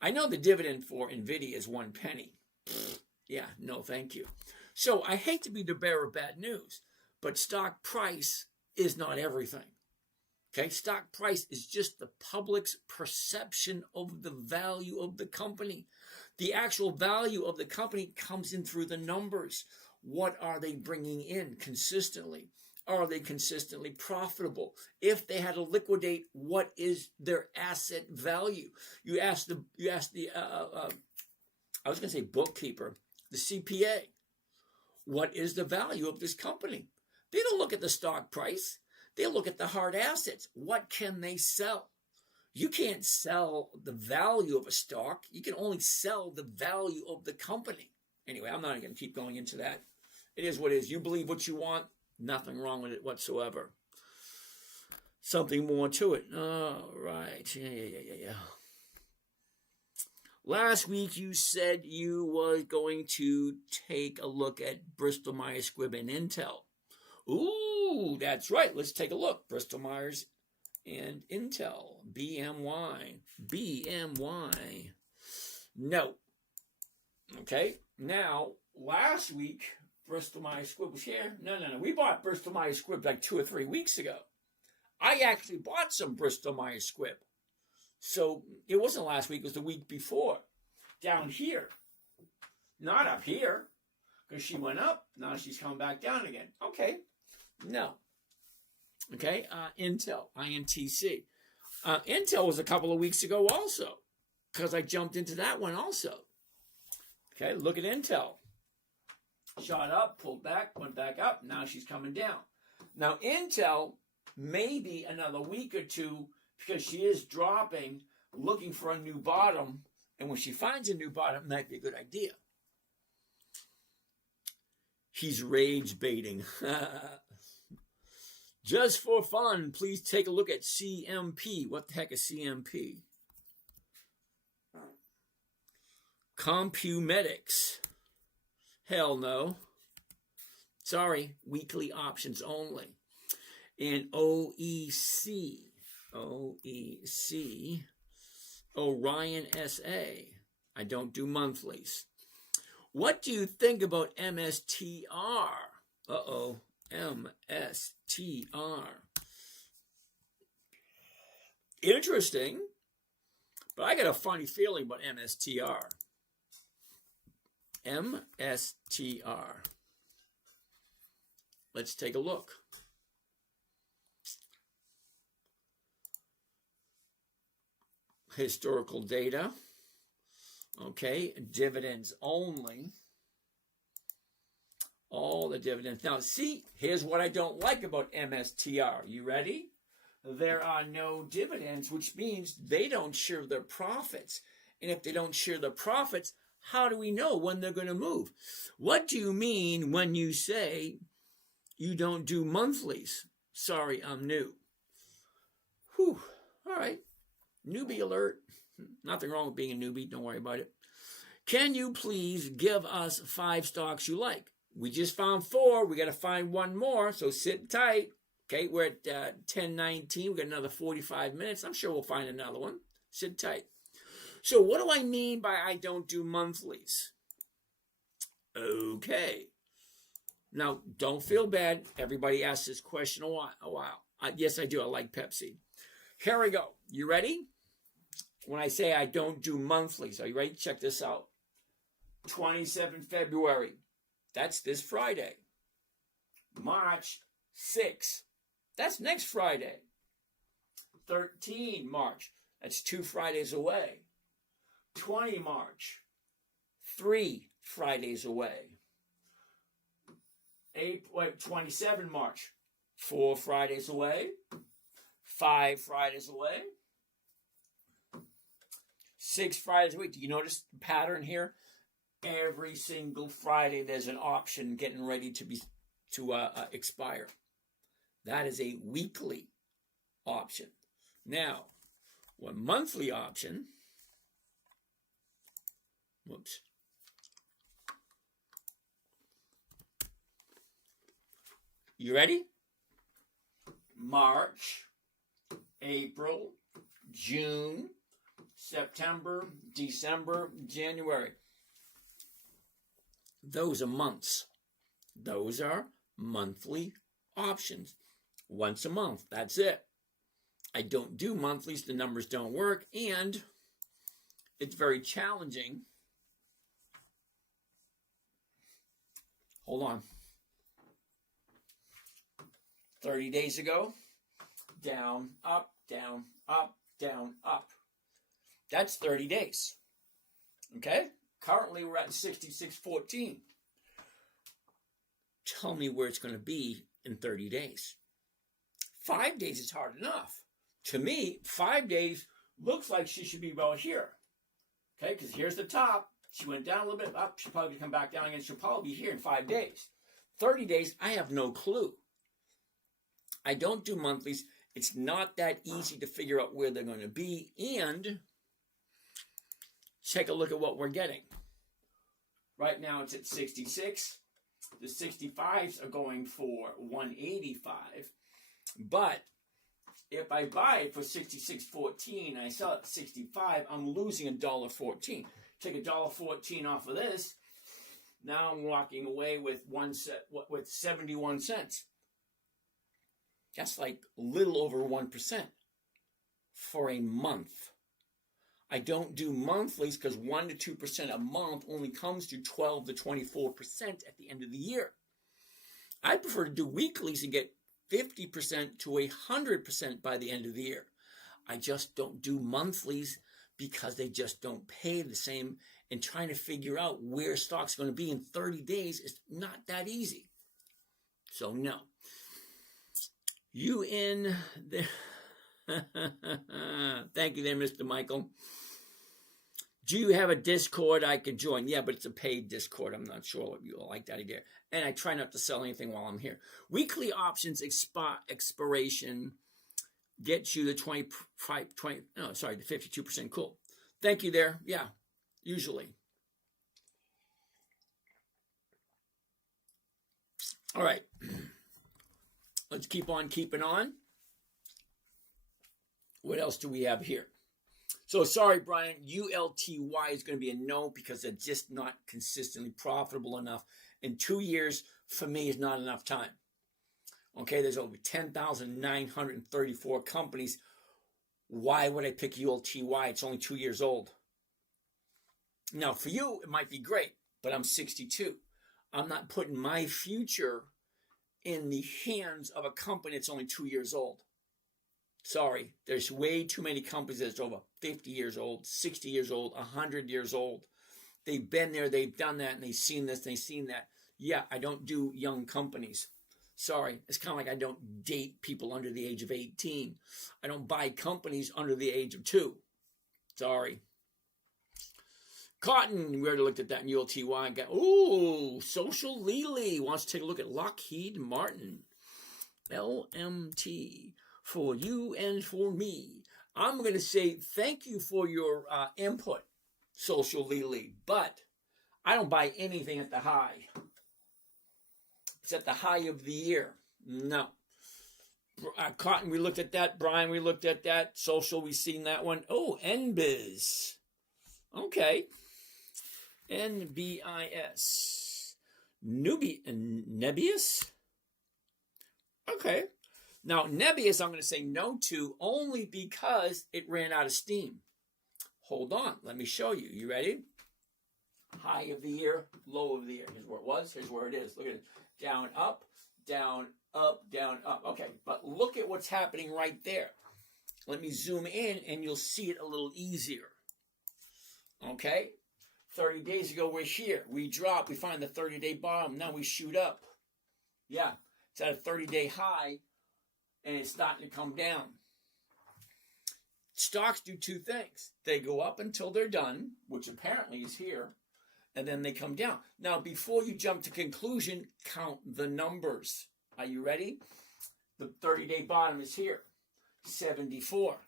I know the dividend for NVIDIA is 1 penny. Yeah, no thank you. So I hate to be the bearer of bad news, but stock price is not everything. Okay, stock price is just the public's perception of the value of the company. The actual value of the company comes in through the numbers. What are they bringing in consistently? Are they consistently profitable? If they had to liquidate, what is their asset value? You ask the I was going to say bookkeeper, the CPA, what is the value of this company? They don't look at the stock price. They look at the hard assets. What can they sell? You can't sell the value of a stock. You can only sell the value of the company. Anyway, I'm not going to keep going into that. It is what it is. You believe what you want. Nothing wrong with it whatsoever. Something more to it. All right. Yeah. Last week you said you were going to take a look at Bristol Myers Squibb and Intel. Ooh, that's right. Let's take a look. Bristol Myers and Intel. BMY. No. Okay. Now, last week, Bristol Myers Squibb was here. No. We bought Bristol Myers Squibb like 2 or 3 weeks ago. I actually bought some Bristol Myers Squibb. So it wasn't last week. It was the week before. Down here. Not up here. Because she went up. Now she's coming back down again. Okay. No. Okay. Intel. INTC. Intel was a couple of weeks ago also. Because I jumped into that one also. Okay. Look at Intel. Shot up, pulled back, went back up. Now she's coming down. Now Intel, maybe another week or two, because she is dropping, looking for a new bottom. And when she finds a new bottom, that might be a good idea. He's rage baiting. Just for fun, please take a look at CMP. What the heck is CMP? Compumedics. Hell no. Sorry, weekly options only. And OEC, Orion SA. I don't do monthlies. What do you think about MSTR? MSTR. Interesting, but I got a funny feeling about MSTR. MSTR. Let's take a look. Historical data. Okay, dividends only. All the dividends. Now, see, here's what I don't like about MSTR. You ready? There are no dividends, which means they don't share their profits. And if they don't share their profits, how do we know when they're going to move? What do you mean when you say you don't do monthlies? Sorry, I'm new. Whew. All right. Newbie alert. Nothing wrong with being a newbie. Don't worry about it. Can you please give us 5 stocks you like? We just found 4. We got to find one more, so sit tight. Okay, we're at 10:19. We've got another 45 minutes. I'm sure we'll find another one. Sit tight. So what do I mean by I don't do monthlies? Okay. Now, don't feel bad. Everybody asks this question a while. Yes, I do. I like Pepsi. Here we go. You ready? When I say I don't do monthlies, are you ready? Check this out. 27 February. That's this Friday. March 6. That's next Friday. 13 March. That's 2 Fridays away. 20 March. 3 Fridays away. 27 March. 4 Fridays away. 5 Fridays away. 6 Fridays a week. Do you notice the pattern here? Every single Friday there's an option getting ready to expire. That is a weekly option. Now, one monthly option. Whoops. You ready? March, April, June, September, December, January. Those are months. Those are monthly options. Once a month, that's it. I don't do monthlies. The numbers don't work, and it's very challenging. Hold on. 30 days ago, down, up, down, up, down, up. That's 30 days. Okay? Currently, we're at 66.14. Tell me where it's going to be in 30 days. 5 days is hard enough. To me, 5 days looks like she should be about here. Okay, because here's the top. She went down a little bit up. She'll probably come back down again. She'll probably be here in 5 days. 30 days, I have no clue. I don't do monthlies. It's not that easy to figure out where they're going to be. And take a look at what we're getting. Right now it's at 66. The 65s are going for 185. But if I buy it for 66.14 and I sell it at 65, I'm losing $1.14. Take $1.14 off of this. Now I'm walking away with 71 cents. That's like a little over 1% for a month. I don't do monthlies because 1 to 2% a month only comes to 12 to 24% at the end of the year. I prefer to do weeklies and get 50% to 100% by the end of the year. I just don't do monthlies because they just don't pay the same, and trying to figure out where stock's going to be in 30 days is not that easy. So no. You in there? Thank you there, Mr. Michael. Do you have a Discord I could join? Yeah, but it's a paid Discord. I'm not sure what you like that idea. And I try not to sell anything while I'm here. Weekly options expiration gets you the 52%. Cool. Thank you there. Yeah, usually. All right. Let's keep on keeping on. What else do we have here? So sorry, Brian, ULTY is going to be a no because they're just not consistently profitable enough. And 2 years for me is not enough time. Okay, there's over 10,934 companies. Why would I pick ULTY? It's only 2 years old. Now, for you, it might be great, but I'm 62. I'm not putting my future in the hands of a company that's only 2 years old. Sorry, there's way too many companies that's over 50 years old, 60 years old, 100 years old. They've been there, they've done that, and they've seen this, they've seen that. Yeah, I don't do young companies. Sorry, it's kind of like I don't date people under the age of 18. I don't buy companies under the age of 2. Sorry. Cotton, we already looked at that in ULTY. Ooh, Social Lily wants to take a look at Lockheed Martin. LMT. For you and for me. I'm going to say thank you for your input, Social Lily, but I don't buy anything at the high. It's at the high of the year. No. Cotton, we looked at that. Brian, we looked at that. Social, we've seen that one. Oh, NBIS. Okay. NBIS. Nebius? Okay. Now, Nebius, I'm going to say no to only because it ran out of steam. Hold on. Let me show you. You ready? High of the year, low of the year. Here's where it was. Here's where it is. Look at it. Down, up, down, up, down, up. Okay, but look at what's happening right there. Let me zoom in, and you'll see it a little easier. Okay? 30 days ago, we're here. We drop. We find the 30-day bottom. Now we shoot up. Yeah, it's at a 30-day high. And it's starting to come down. Stocks do two things. They go up until they're done, which apparently is here, and then they come down. Now, before you jump to conclusion, count the numbers. Are you ready? The 30-day bottom is here, 74.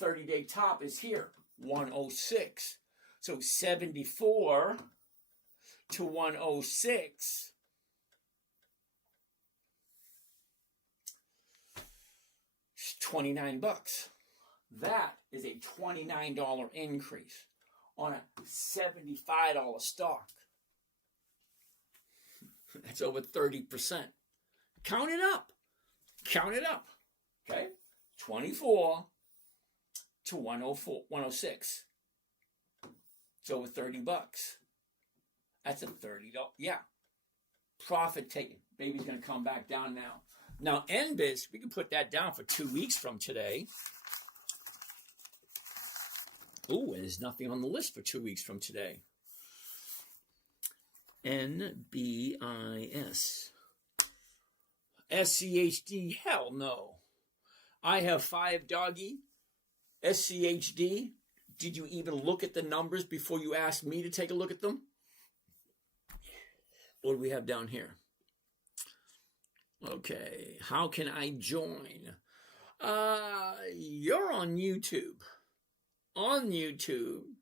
30-day top is here, 106. So 74 to 106. $29. That is a $29 increase on a $75 stock. That's over 30%. Count it up. Count it up. Okay? 24 to 104, 106. It's over $30. That's a $30. Yeah. Profit taken. Baby's going to come back down now. Now, NBIS, we can put that down for 2 weeks from today. Ooh, and there's nothing on the list for 2 weeks from today. NBIS. SCHD, hell no. I have 5 doggy. SCHD, did you even look at the numbers before you asked me to take a look at them? What do we have down here? Okay, how can I join? You're on YouTube. On YouTube,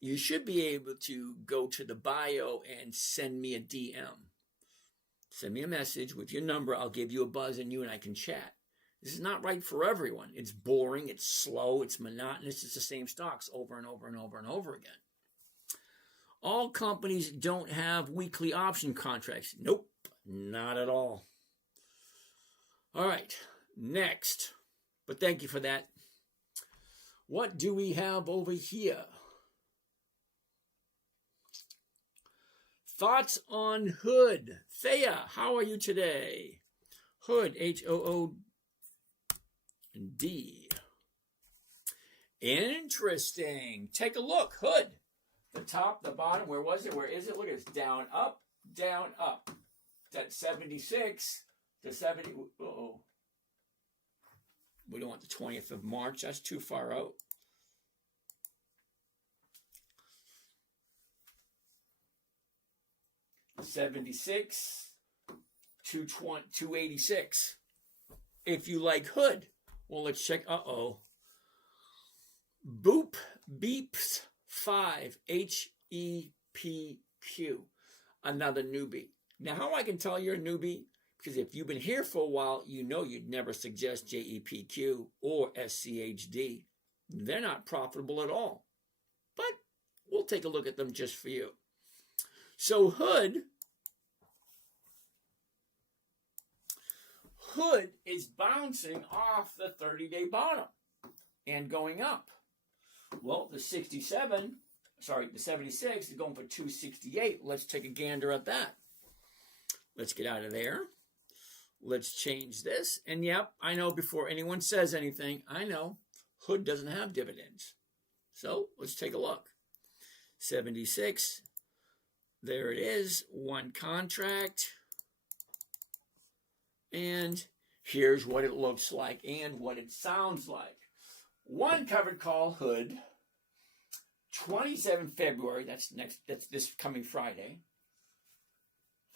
you should be able to go to the bio and send me a DM. Send me a message with your number. I'll give you a buzz and you and I can chat. This is not right for everyone. It's boring, it's slow, it's monotonous. It's the same stocks over and over and over and over again. All companies don't have weekly option contracts. Nope, not at all. All right, next. But thank you for that. What do we have over here? Thoughts on Hood. Thea, how are you today? Hood, H-O-O-D. Interesting. Take a look. Hood. The top, the bottom, where was it? Where is it? Look at this. Down, up, down, up. That's 76 to 70. Uh-oh. We don't want the 20th of March. That's too far out. $76 to 286. If you like Hood, well, let's check. Uh-oh. Boop Beeps 5 HEPQ. Another newbie. Now, how I can tell you're a newbie? Because if you've been here for a while, you know you'd never suggest JEPQ or SCHD. They're not profitable at all. But we'll take a look at them just for you. So Hood is bouncing off the 30-day bottom and going up. Well, the 76 is going for 268. Let's take a gander at that. Let's get out of there. Let's change this. And yep, I know before anyone says anything, I know Hood doesn't have dividends. So let's take a look. 76. There it is. One contract. And here's what it looks like and what it sounds like. One covered call Hood. 27 February. That's this coming Friday.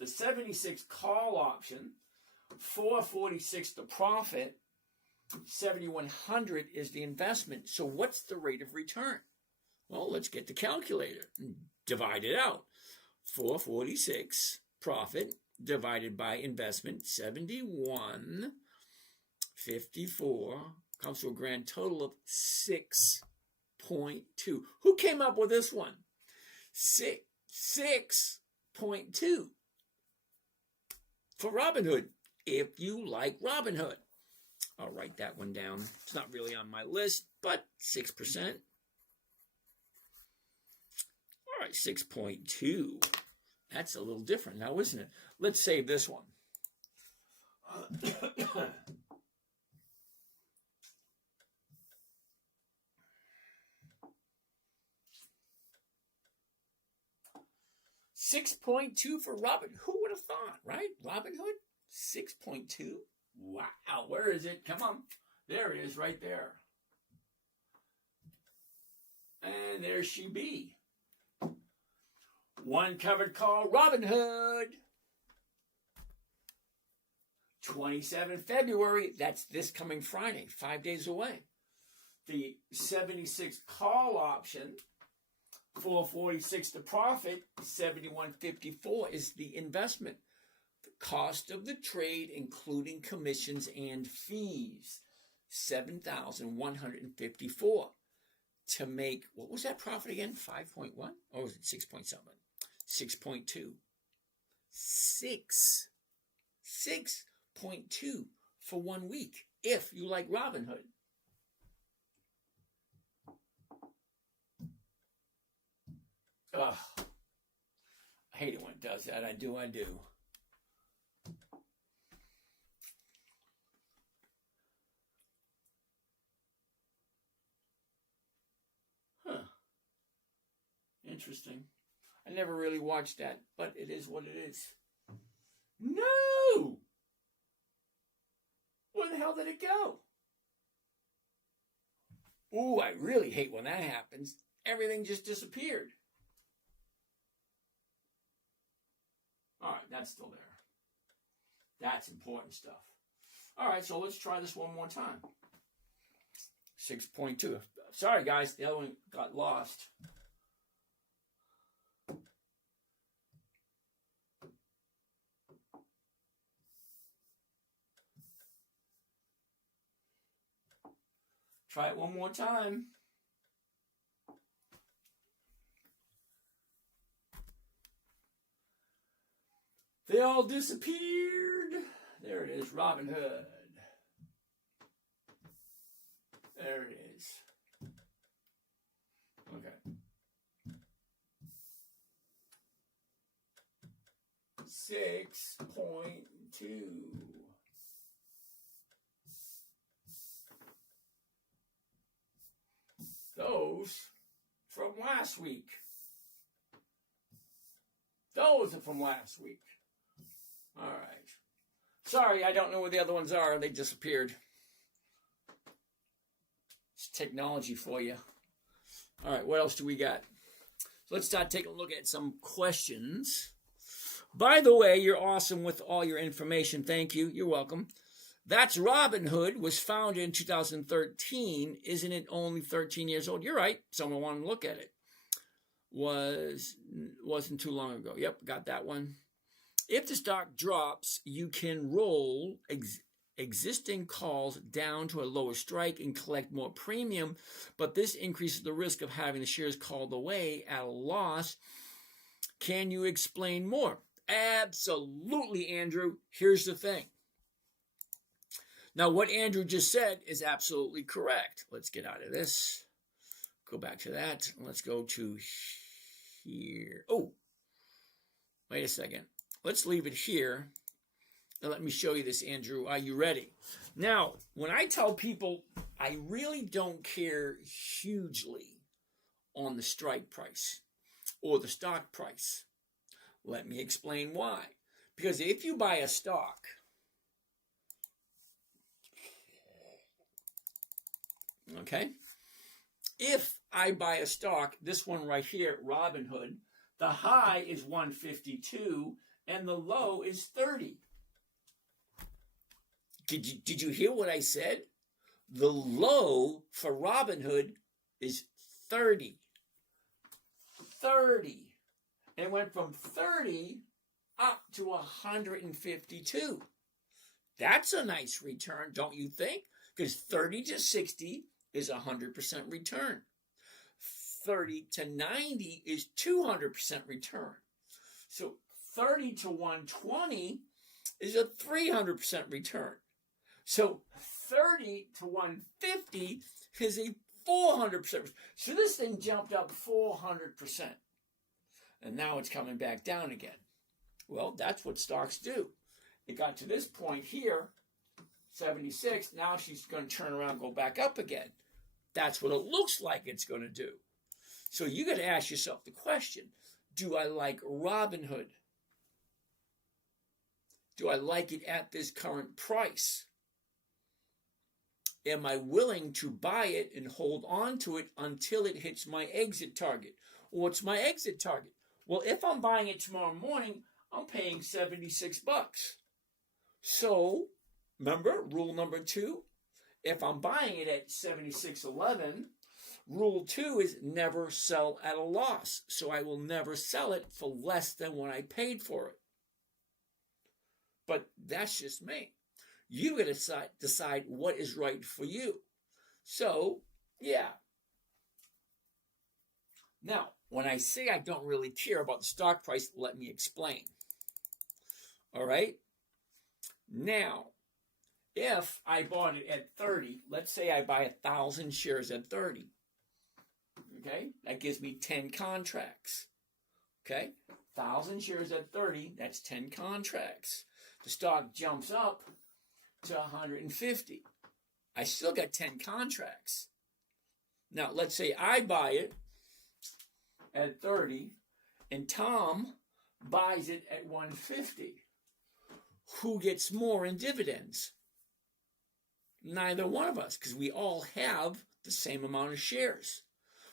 The 76 call option. 446 the profit, 7,100 is the investment. So what's the rate of return? Well, let's get the calculator and divide it out. 446 profit divided by investment, 71.54 comes to a grand total of 6.2. Who came up with this one? 6.2 for Robinhood. If you like Robinhood, I'll write that one down. It's not really on my list, but 6%. All right, 6.2. That's a little different now, isn't it? Let's save this one. 6.2 for Robin. Who would have thought, right? Robinhood? 6.2? Wow, where is it? Come on. There it is right there. And there she be. One covered call, Robinhood. 27 February, that's this coming Friday, 5 days away. The 76 call option, 446 the profit, 71.54 is the investment. The cost of the trade, including commissions and fees, 7,154. To make, what was that profit again? 5.1? Or was it 6.7? 6.2. 6.2 for 1 week, if you like Robinhood. Ugh. I hate it when it does that. I do. Huh. Interesting. I never really watched that, but it is what it is. No! Where the hell did it go? Ooh, I really hate when that happens. Everything just disappeared. All right, that's still there. That's important stuff. All right, so let's try this one more time. 6.2. Sorry, guys, the other one got lost. Try it one more time. They all disappeared. There it is, Robinhood. There it is. Okay. 6.2. Those from last week. Those are from last week. All right. Sorry, I don't know where the other ones are. They disappeared. It's technology for you. All right, what else do we got? So let's start taking a look at some questions. By the way, you're awesome with all your information. Thank you. You're welcome. That's Robinhood, was founded in 2013. Isn't it only 13 years old? You're right. Someone wanted to look at it. Wasn't too long ago. Yep, got that one. If the stock drops, you can roll existing calls down to a lower strike and collect more premium, but this increases the risk of having the shares called away at a loss. Can you explain more? Absolutely, Andrew. Here's the thing. Now, what Andrew just said is absolutely correct. Let's get out of this. Go back to that. Let's go to here. Oh, wait a second. Let's leave it here. And let me show you this, Andrew. Are you ready? Now, when I tell people I really don't care hugely on the strike price or the stock price, let me explain why. Because if you buy a stock, okay, if I buy a stock, this one right here, Robinhood, the high is 152 and the low is 30. Did you hear what I said? The low for Robinhood is 30. 30. And it went from 30 up to 152. That's a nice return, don't you think? Because 30 to 60 is 100% return. 30 to 90 is 200% return. So 30 to 120 is a 300% return. So 30 to 150 is a 400%. So this thing jumped up 400%. And now it's coming back down again. Well, that's what stocks do. It got to this point here, 76. Now she's going to turn around and go back up again. That's what it looks like it's going to do. So you got to ask yourself the question, do I like Robinhood? Do I like it at this current price? Am I willing to buy it and hold on to it until it hits my exit target? What's my exit target? Well, if I'm buying it tomorrow morning, I'm paying $76. So, remember, rule number 2, if I'm buying it at $76.11, rule 2 is never sell at a loss. So I will never sell it for less than what I paid for it. But that's just me. You got to decide what is right for you. So, yeah. Now, when I say I don't really care about the stock price, let me explain. All right? Now, if I bought it at 30, let's say I buy 1,000 shares at 30. Okay? That gives me 10 contracts. Okay? 1,000 shares at 30, that's 10 contracts. The stock jumps up to 150. I still got 10 contracts. Now, let's say I buy it at 30 and Tom buys it at 150. Who gets more in dividends? Neither one of us, because we all have the same amount of shares.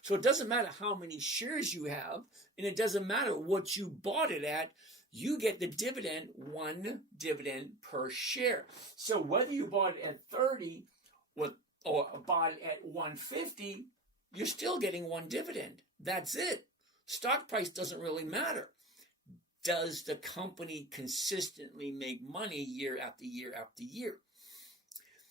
So it doesn't matter how many shares you have, and it doesn't matter what you bought it at, you get the dividend, 1 dividend per share. So whether you bought it at 30 or bought it at 150, you're still getting 1 dividend. That's it. Stock price doesn't really matter. Does the company consistently make money year after year after year?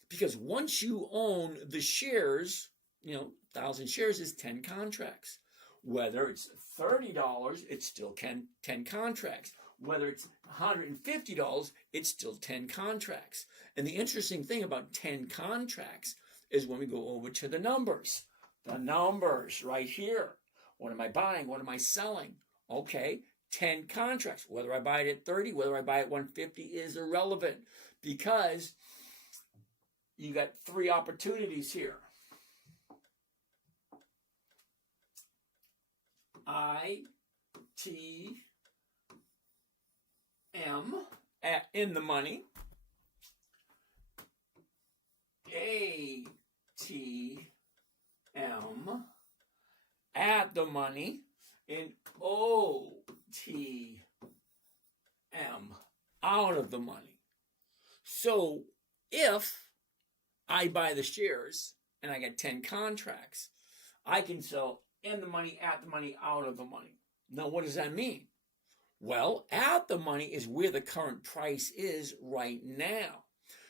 Because once you own the shares, 1,000 shares is 10 contracts. Whether it's $30, it's still 10 contracts. Whether it's $150, it's still 10 contracts. And the interesting thing about 10 contracts is when we go over to the numbers. The numbers right here. What am I buying? What am I selling? Okay, 10 contracts. Whether I buy it at 30, whether I buy it at 150 is irrelevant because you got 3 opportunities here. ITM in the money. ATM at the money. And OTM out of the money. So if I buy the shares and I get 10 contracts, I can sell in the money, at the money, out of the money. Now, what does that mean? Well, at the money is where the current price is right now.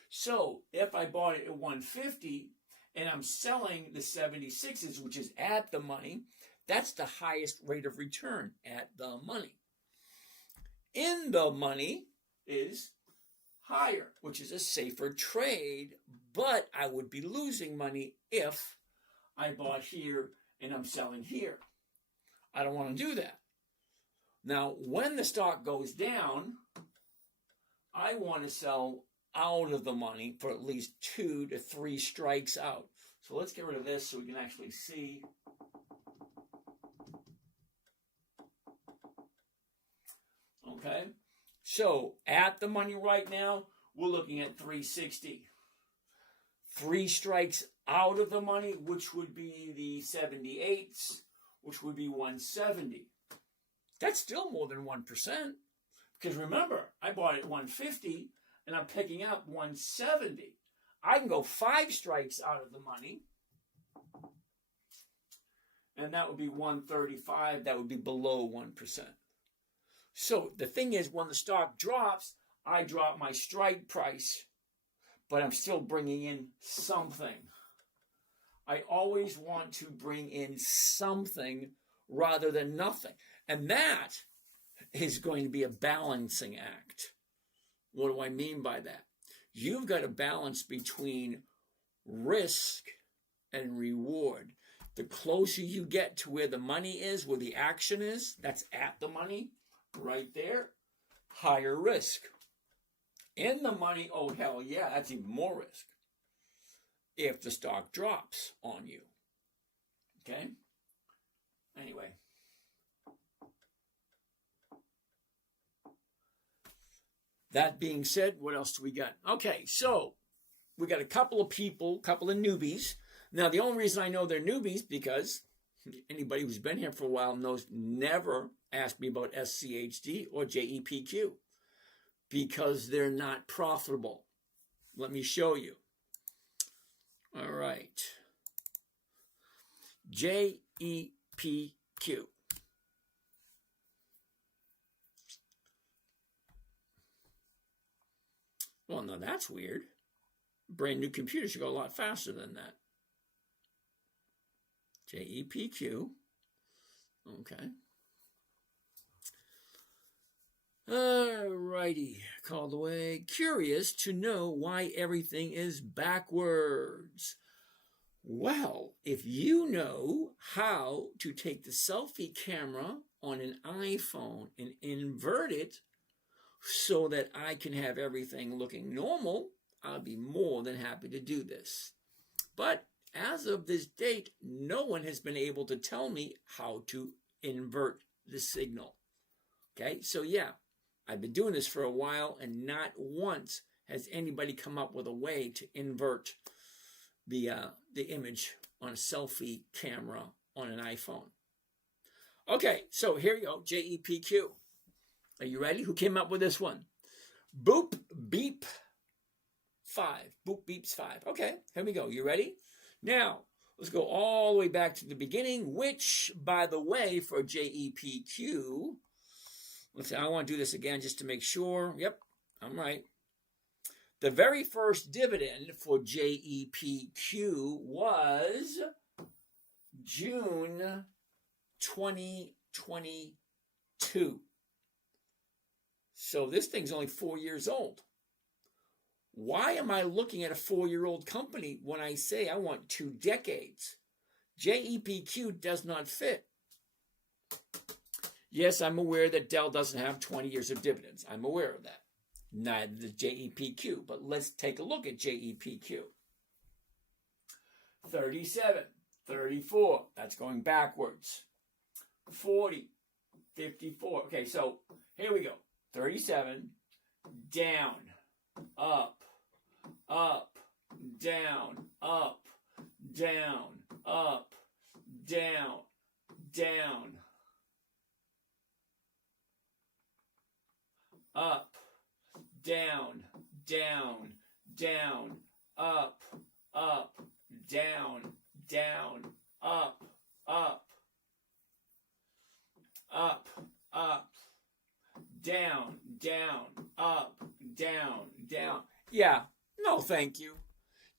So if I bought it at 150 and I'm selling the 76s, which is at the money, that's the highest rate of return at the money. In the money is higher, which is a safer trade, but I would be losing money if I bought here and I'm selling here. I don't want to do that. Now, when the stock goes down, I want to sell out of the money for at least 2 to 3 strikes out. So let's get rid of this so we can actually see. Okay, so at the money right now, we're looking at 360. 3 strikes out of the money, which would be the 78s, which would be 170. That's still more than 1%. Because remember, I bought it at 150 and I'm picking up 170. I can go 5 strikes out of the money. And that would be 135. That would be below 1%. So the thing is, when the stock drops, I drop my strike price, but I'm still bringing in something. I always want to bring in something rather than nothing. And that is going to be a balancing act. What do I mean by that? You've got a balance between risk and reward. The closer you get to where the money is, where the action is, that's at the money, right there, higher risk. In the money, oh hell yeah, that's even more risk if the stock drops on you. Okay? Anyway. That being said, what else do we got? Okay, so we got a couple of people, couple of newbies. Now, the only reason I know they're newbies because anybody who's been here for a while knows never asked me about SCHD or JEPQ because they're not profitable. Let me show you. All right. JEPQ. Well, no, that's weird. Brand new computer should go a lot faster than that. JEPQ. Okay. Alrighty. Called away. Curious to know why everything is backwards. Well, if you know how to take the selfie camera on an iPhone and invert it so that I can have everything looking normal, I'll be more than happy to do this. But as of this date, no one has been able to tell me how to invert the signal. Okay, so yeah, I've been doing this for a while and not once has anybody come up with a way to invert the image on a selfie camera on an iPhone. Okay, so here you go, JEPQ. Are you ready? Who came up with this one? Boop Beep 5. Boop Beeps 5. Okay, here we go. You ready? Now, let's go all the way back to the beginning, which, by the way, for JEPQ, let's see, I want to do this again just to make sure. Yep, I'm right. The very first dividend for JEPQ was June 2022. So this thing's only 4 years old. Why am I looking at a 4-year-old company when I say I want 2 decades? JEPQ does not fit. Yes, I'm aware that Dell doesn't have 20 years of dividends. I'm aware of that. Neither does JEPQ. But let's take a look at JEPQ. 37, 34. That's going backwards. 40, 54. Okay, so here we go. 37, down, up, up, down, up, down, up, down, down, up, down, down, down, up, up, down, down, up, up, up, up, down, down, up, down, down. Yeah, no thank you.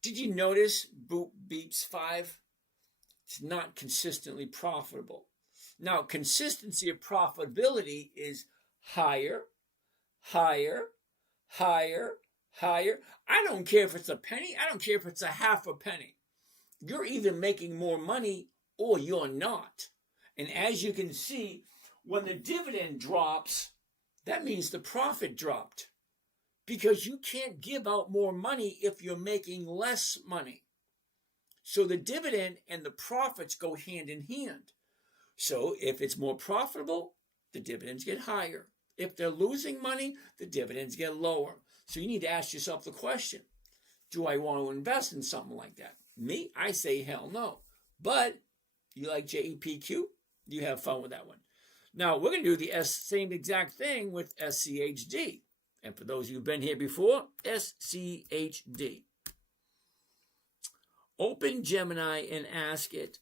Did you notice Boop Beeps 5? It's not consistently profitable. Now, consistency of profitability is higher, higher, higher, higher. I don't care if it's a penny. I don't care if it's a half a penny. You're either making more money or you're not. And as you can see, when the dividend drops, that means the profit dropped. Because you can't give out more money if you're making less money. So the dividend and the profits go hand in hand. So if it's more profitable, the dividends get higher. If they're losing money, the dividends get lower. So you need to ask yourself the question, do I want to invest in something like that? Me, I say hell no. But you like JEPQ? You have fun with that one. Now, we're going to do the same exact thing with SCHD. And for those who've been here before, SCHD. Open Gemini and ask it.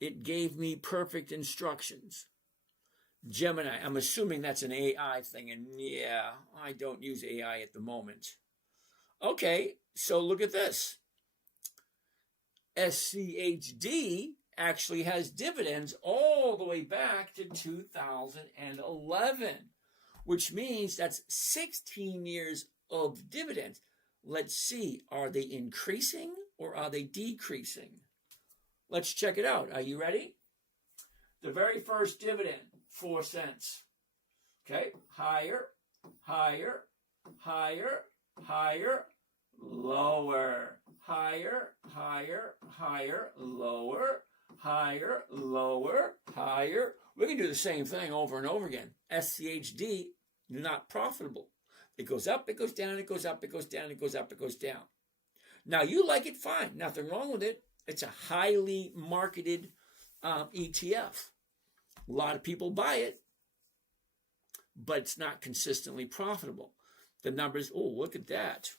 It gave me perfect instructions. Gemini, I'm assuming that's an AI thing. And yeah, I don't use AI at the moment. Okay, so look at this. SCHD actually has dividends all the way back to 2011, which means that's 16 years of dividends. Let's see, are they increasing or are they decreasing? Let's check it out. Are you ready? The very first dividend, 4 cents. Okay, higher, higher, higher, higher, lower, higher, higher, higher, lower, higher, lower, higher. We can do the same thing over and over again. SCHD, not profitable. It goes up, it goes down, it goes up, it goes down, it goes up, it goes down. Now, you like it, fine. Nothing wrong with it. It's a highly marketed ETF. A lot of people buy it, but it's not consistently profitable. The numbers, oh, look at that.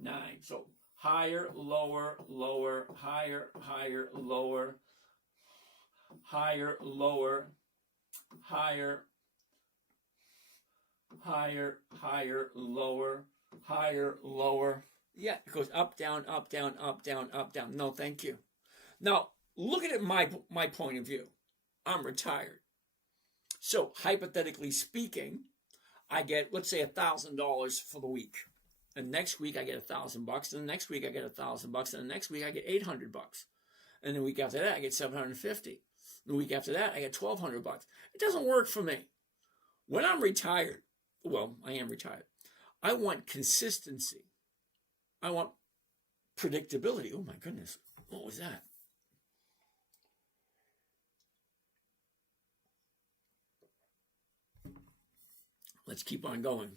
9. So higher, lower, lower, higher, higher, lower, higher, lower, higher, higher, higher, lower, higher, lower. Yeah, it goes up, down, up, down, up, down, up, down. No, thank you. Now, look at it my point of view. I'm retired. So, hypothetically speaking, I get, let's say, $1,000 for the week. And next week I get $1,000, and the next week I get $1,000, and the next week I get $800. And the week after that I get $750. The week after that I get $1,200. It doesn't work for me. When I'm retired, well, I am retired, I want consistency. I want predictability. Oh my goodness, what was that? Let's keep on going.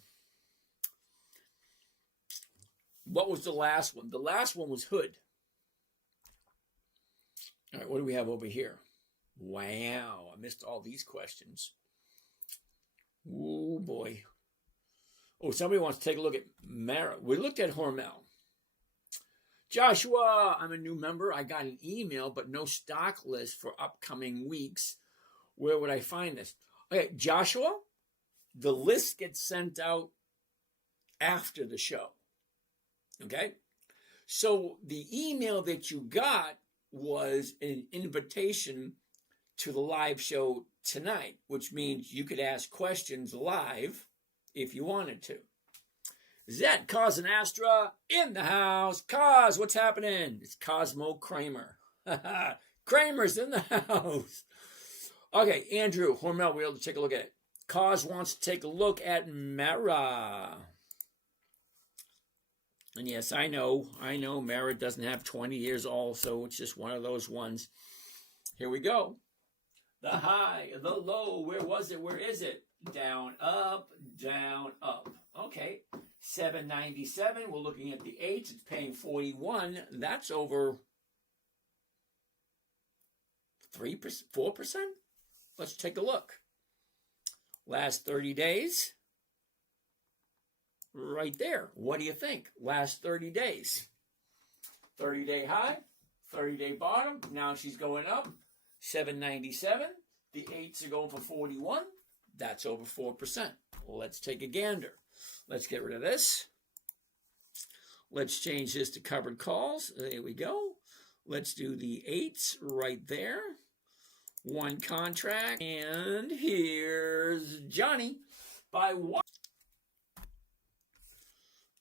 What was the last one? The last one was Hood. All right, what do we have over here? Wow, I missed all these questions. Oh boy. Oh, somebody wants to take a look at Mara. We looked at Hormel. Joshua, I'm a new member. I got an email, but no stock list for upcoming weeks. Where would I find this? Okay, Joshua, the list gets sent out after the show. Okay? So the email that you got was an invitation to the live show tonight, which means you could ask questions live if you wanted to. Zed, Cos, and Astra in the house. Cos, what's happening? It's Cosmo Kramer. Kramer's in the house. Okay, Andrew, Hormel, we're able to take a look at it. Cos wants to take a look at Mara. And yes, I know, Mara doesn't have 20 years old, so it's just one of those ones. Here we go. The high, the low, where was it? Where is it? Down, up, down, up. Okay, 797. We're looking at the H. It's paying 41. That's over 3%, 4%. Let's take a look. Last 30 days. Right there. What do you think? Last 30 days. 30-day high, 30-day bottom. Now she's going up. 797. The 8s are going for 41. That's over 4%. Let's take a gander. Let's get rid of this. Let's change this to covered calls. There we go. Let's do the 8s right there. One contract. And here's Johnny by one.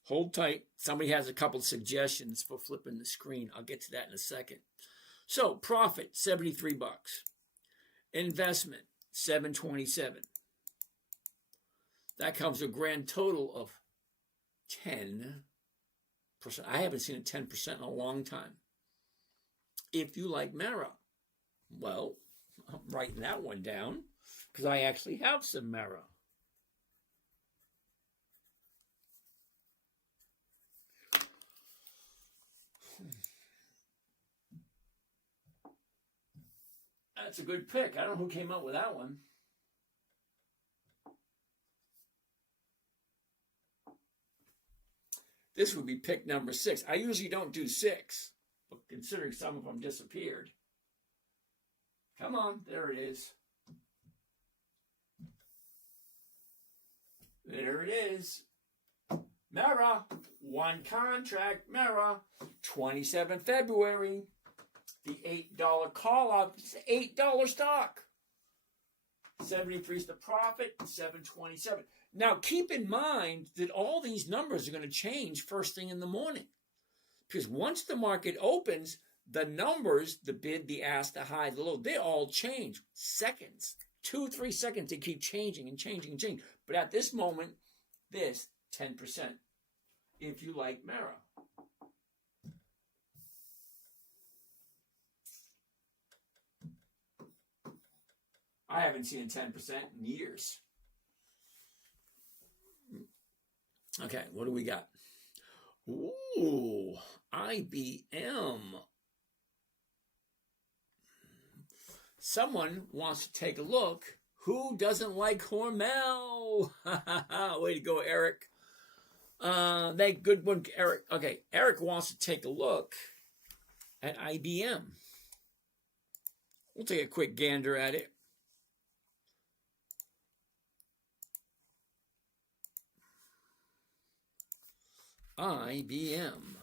Hold tight. Somebody has a couple of suggestions for flipping the screen. I'll get to that in a second. So profit, $73. Investment, $727. That comes to a grand total of 10%. I haven't seen a 10% in a long time. If you like Mara, well, I'm writing that one down because I actually have some Mara. That's a good pick. I don't know who came up with that one. This would be pick number 6. I usually don't do 6, but considering some of them disappeared. Come on, there it is. There it is. Mara, one contract, Mara, 27 February. The $8 call out, it's $8 stock. 73 is the profit, 727. Now, keep in mind that all these numbers are going to change first thing in the morning. Because once the market opens, the numbers, the bid, the ask, the high, the low, they all change. Seconds. 2-3 seconds, they keep changing and changing and changing. But at this moment, this, 10%. If you like Mara. I haven't seen a 10% in years. Okay, what do we got? Ooh, IBM. Someone wants to take a look. Who doesn't like Hormel? Way to go, Eric. Good one, Eric. Okay, Eric wants to take a look at IBM. We'll take a quick gander at it. IBM.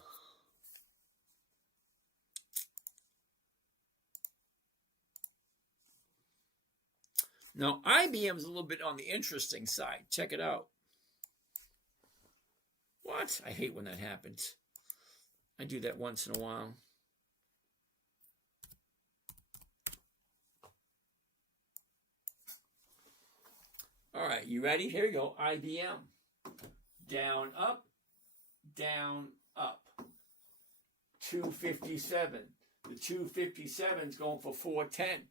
Now, IBM is a little bit on the interesting side. Check it out. What? I hate when that happens. I do that once in a while. All right, you ready? Here you go. IBM. Down, up. Down, up. 257. The 257 is going for 410.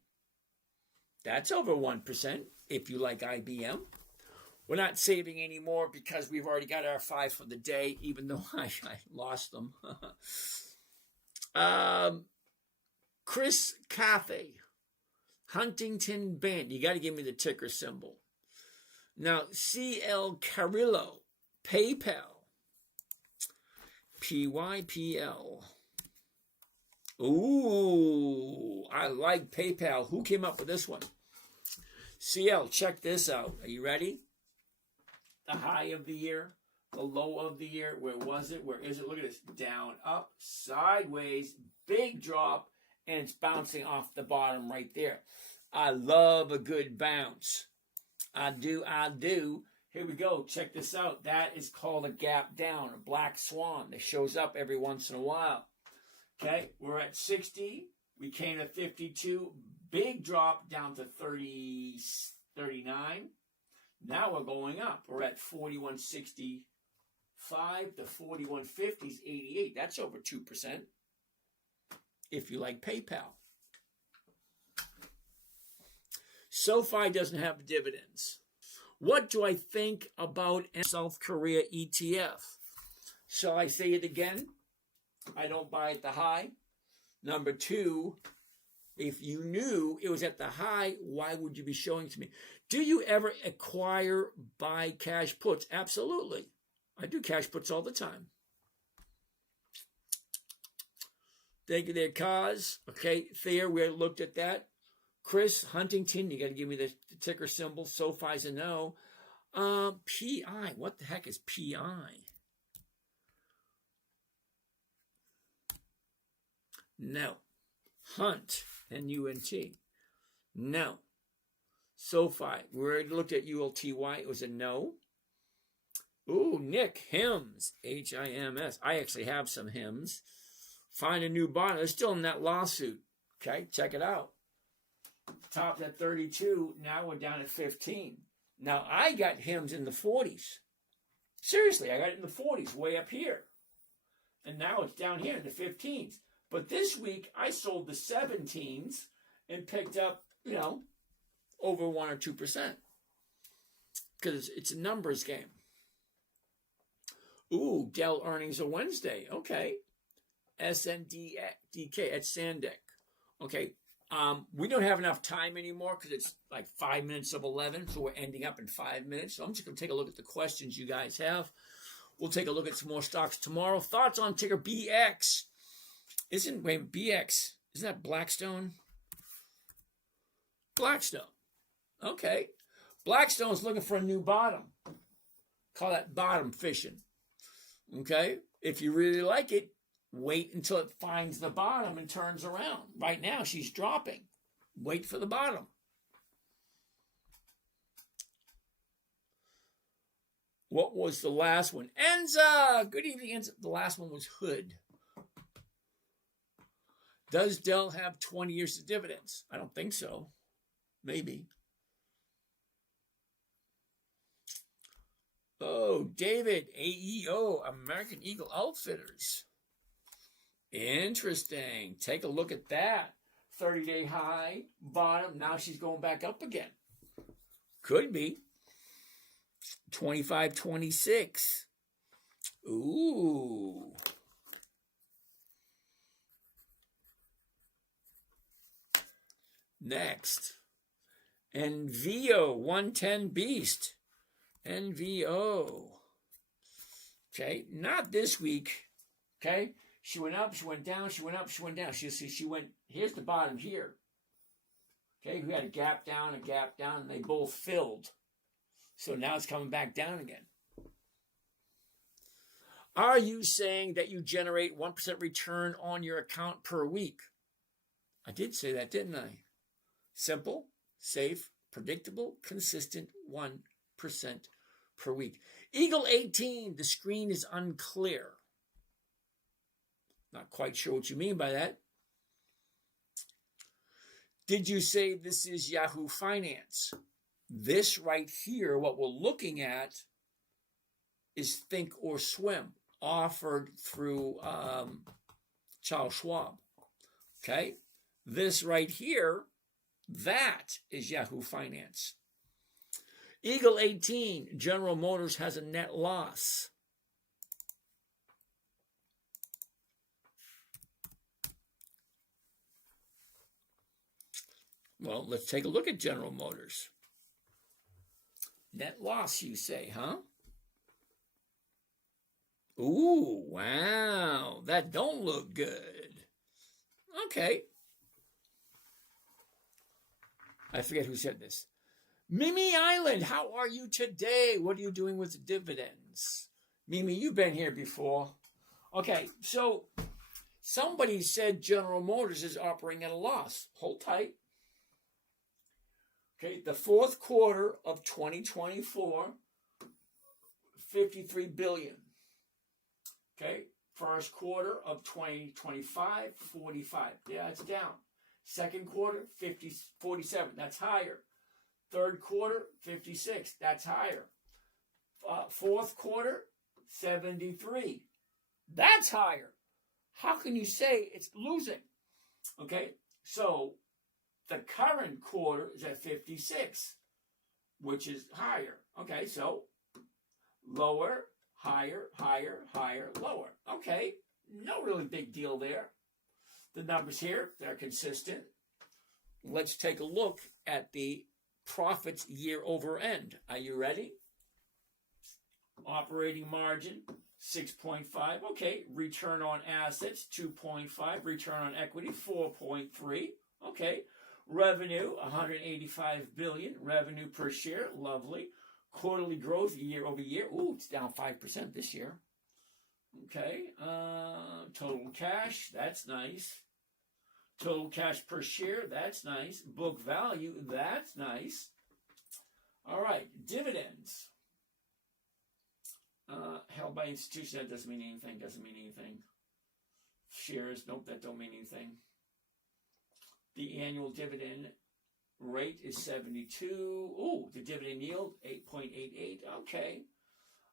That's over 1% if you like IBM. We're not saving anymore because we've already got our 5 for the day, even though I lost them. Chris Cathay, Huntington Band. You got to give me the ticker symbol. Now, CL Carillo, PayPal. PYPL. Ooh, I like PayPal. Who came up with this one? CL, check this out. Are you ready? The high of the year, the low of the year. Where was it? Where is it? Look at this. Down, up, sideways, big drop, and it's bouncing off the bottom right there. I love a good bounce. I do. Here we go. Check this out. That is called a gap down, a black swan that shows up every once in a while. Okay, we're at 60. We came to 52. Big drop down to 30, 39. Now we're going up. We're at 41.65 to 41.50s, 88. That's over 2%. If you like PayPal. SoFi doesn't have dividends. What do I think about South Korea ETF? Shall I say it again? I don't buy at the high. Number 2, if you knew it was at the high, why would you be showing it to me? Do you ever buy cash puts? Absolutely. I do cash puts all the time. Thank you there, Kaz. Okay, Thayer, we looked at that. Chris Huntington, you got to give me the ticker symbol. SoFi's a no. PI, what the heck is PI? No. Hunt, N-U-N-T. No. SoFi, we already looked at ULTY. It was a no. Ooh, Nick, HIMS, H-I-M-S. I actually have some HIMS. Find a new bottom. They're still in that lawsuit. Okay, check it out. Topped at 32. Now we're down at 15. Now, I got HIMS in the 40s. Seriously, I got it in the 40s, way up here. And now it's down here in the 15s. But this week, I sold the 17s and picked up, over 1 or 2%. Because it's a numbers game. Ooh, Dell earnings are Wednesday. Okay. SNDK at Sandic. Okay. We don't have enough time anymore because it's like 5 minutes of 11. So we're ending up in 5 minutes. So I'm just going to take a look at the questions you guys have. We'll take a look at some more stocks tomorrow. Thoughts on ticker BX? BX, isn't that Blackstone? Blackstone. Okay. Blackstone's looking for a new bottom. Call that bottom fishing. Okay. If you really like it, wait until it finds the bottom and turns around. Right now, she's dropping. Wait for the bottom. What was the last one? Enza! Good evening, Enza. The last one was Hood. Does Dell have 20 years of dividends? I don't think so. Maybe. Oh, David, AEO, American Eagle Outfitters. Interesting. Take a look at that. 30-day high, bottom. Now she's going back up again. Could be. 25.26. Ooh. Next. NVO 110 Beast. NVO. Okay, not this week. Okay, she went up, she went down, she went up, she went down. She went, here's the bottom here. Okay, we had a gap down, and they both filled. So now it's coming back down again. Are you saying that you generate 1% return on your account per week? I did say that, didn't I? Simple, safe, predictable, consistent, 1% per week. Eagle 18, the screen is unclear. Not quite sure what you mean by that. Did you say this is Yahoo Finance? This right here, what we're looking at, is Think or Swim, offered through Charles Schwab. Okay? This right here, that is Yahoo Finance. Eagle 18, General Motors has a net loss. Well, let's take a look at General Motors. Net loss, you say, huh? Ooh, wow. That don't look good. Okay. I forget who said this. Mimi Island, how are you today? What are you doing with dividends? Mimi, you've been here before. Okay, so somebody said General Motors is operating at a loss. Hold tight. Okay, the fourth quarter of 2024, $53 billion. Okay, first quarter of 2025, $45. Yeah, it's down. Second quarter, 47. That's higher. Third quarter, 56. That's higher. Fourth quarter, 73. That's higher. How can you say it's losing? Okay, so the current quarter is at 56, which is higher. Okay, so lower, higher, higher, higher, lower. Okay, no really big deal there. The numbers here, they're consistent. Let's take a look at the profits year over end. Are you ready? Operating margin, 6.5. Okay, return on assets, 2.5. Return on equity, 4.3. Okay, Revenue, 185 billion. Revenue per share, lovely. Quarterly growth year over year. Ooh, it's down 5% this year. Okay. Total cash, that's nice. Total cash per share, that's nice. Book value, that's nice. All right, dividends. Held by institution, that doesn't mean anything. Shares, nope, that don't mean anything. The annual dividend rate is 72. Ooh, the dividend yield, 8.88. Okay.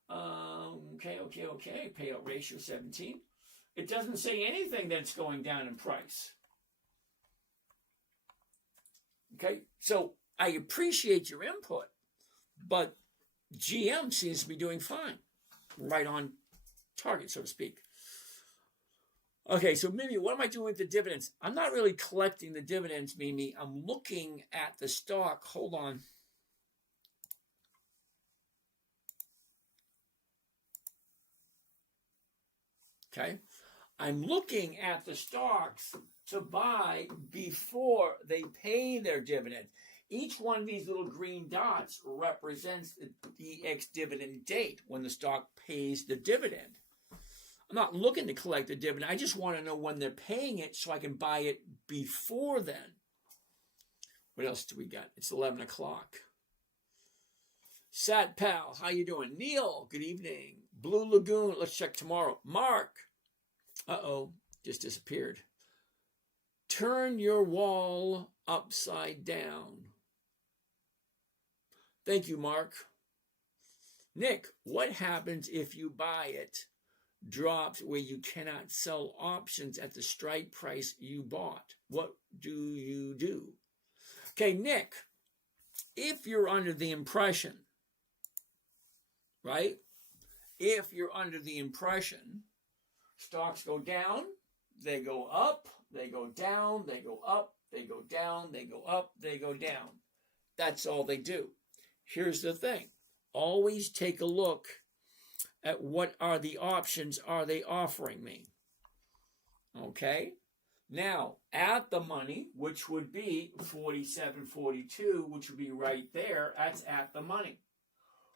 Okay. Payout ratio, 17. It doesn't say anything that's going down in price. Okay, so I appreciate your input, but GM seems to be doing fine. Right on target, so to speak. Okay, so Mimi, what am I doing with the dividends? I'm not really collecting the dividends, Mimi. I'm looking at the stock. Hold on. Okay, I'm looking at the stocks to buy before they pay their dividend. Each one of these little green dots represents the ex-dividend date when the stock pays the dividend. I'm not looking to collect the dividend. I just want to know when they're paying it so I can buy it before then. What else do we got? It's 11 o'clock. Sat Pal, how you doing? Neil, good evening. Blue Lagoon, let's check tomorrow. Mark, just disappeared. Turn your wall upside down. Thank you, Mark. Nick, what happens if you buy it, drops where you cannot sell options at the strike price you bought? What do you do? Okay, Nick, if you're under the impression, right? If you're under the impression, stocks go down, they go up, they go down, they go up, they go down, they go up, they go down. That's all they do. Here's the thing. Always take a look at what are the options are they offering me. Okay? Now, at the money, which would be 47.42, which would be right there, that's at the money.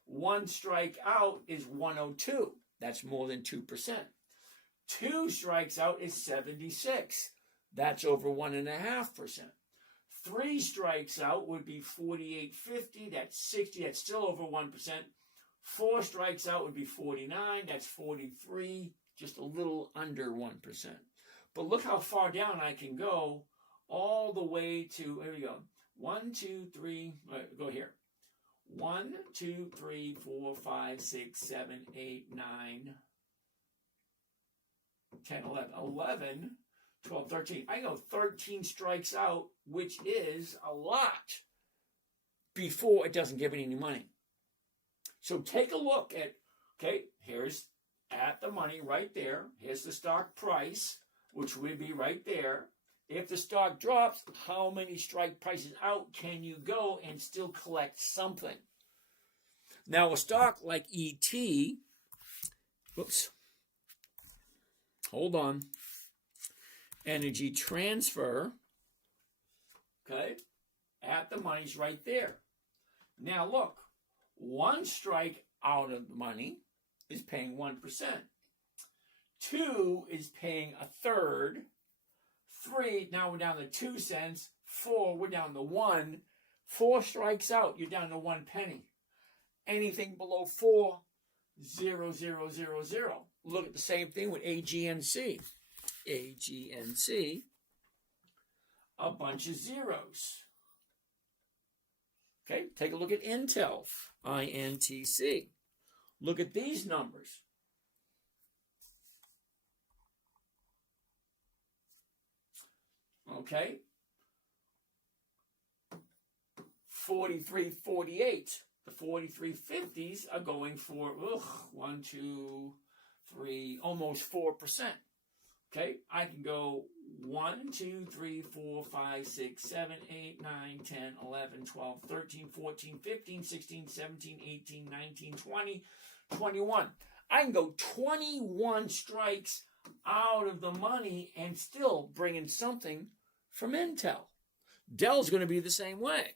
One strike out is 102. That's more than 2%. Two strikes out is 76. That's over 1.5%. Three strikes out would be 48.50. That's 60. That's still over 1%. Four strikes out would be 49. That's 43. Just a little under 1%. But look how far down I can go, all the way to, here we go. 1, 2, 3, go here. 1, 2, 3, 4, 5, 6, 7, 8, 9, 10, 11, 12, 13. I go 13 strikes out, which is a lot, before it doesn't give me any money. So take a look at, okay, here's at the money right there. Here's the stock price, which would be right there. If the stock drops, how many strike prices out can you go and still collect something? Now, a stock like ET, hold on, Energy Transfer, okay, at the money's right there. Now, look, one strike out of the money is paying 1%. Two is paying a third. Three, now we're down to 2 cents. Four, we're down to 1. Four strikes out, you're down to 1 penny. Anything below 4, 0, 0, 0, 0. Look at the same thing with AGNC. AGNC, a bunch of zeros. Okay, take a look at Intel, INTC. Look at these numbers. Okay, 43.48. The 43.50s are going for 1, 2, 3, almost 4%. Okay, I can go 1, 2, 3, 4, 5, 6, 7, 8, 9, 10, 11, 12, 13, 14, 15, 16, 17, 18, 19, 20, 21. I can go 21 strikes out of the money and still bring in something from Intel. Dell's going to be the same way.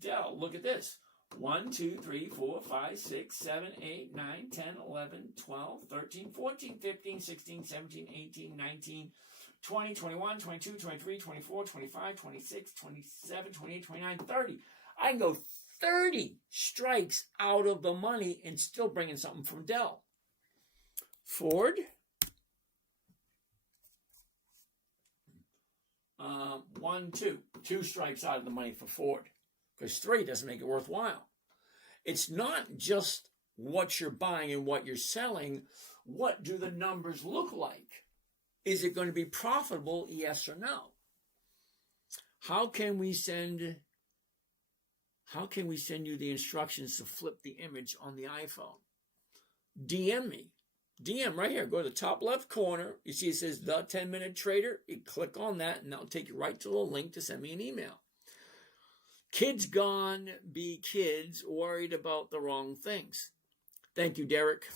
Dell, look at this. 1, 2, 3, 4, 5, 6, 7, 8, 9, 10, 11, 12, 13, 14, 15, 16, 17, 18, 19, 20, 21, 22, 23, 24, 25, 26, 27, 28, 29, 30. I can go 30 strikes out of the money and still bring in something from Dell. Ford. 1, 2. 2 strikes out of the money for Ford. Because 3 doesn't make it worthwhile. It's not just what you're buying and what you're selling. What do the numbers look like? Is it going to be profitable, yes or no? How can we send you the instructions to flip the image on the iPhone? DM me. DM right here. Go to the top left corner. You see it says The 10-Minute Trader. You click on that, and that'll take you right to the link to send me an email. Kids gone, be kids, worried about the wrong things. Thank you, Derek.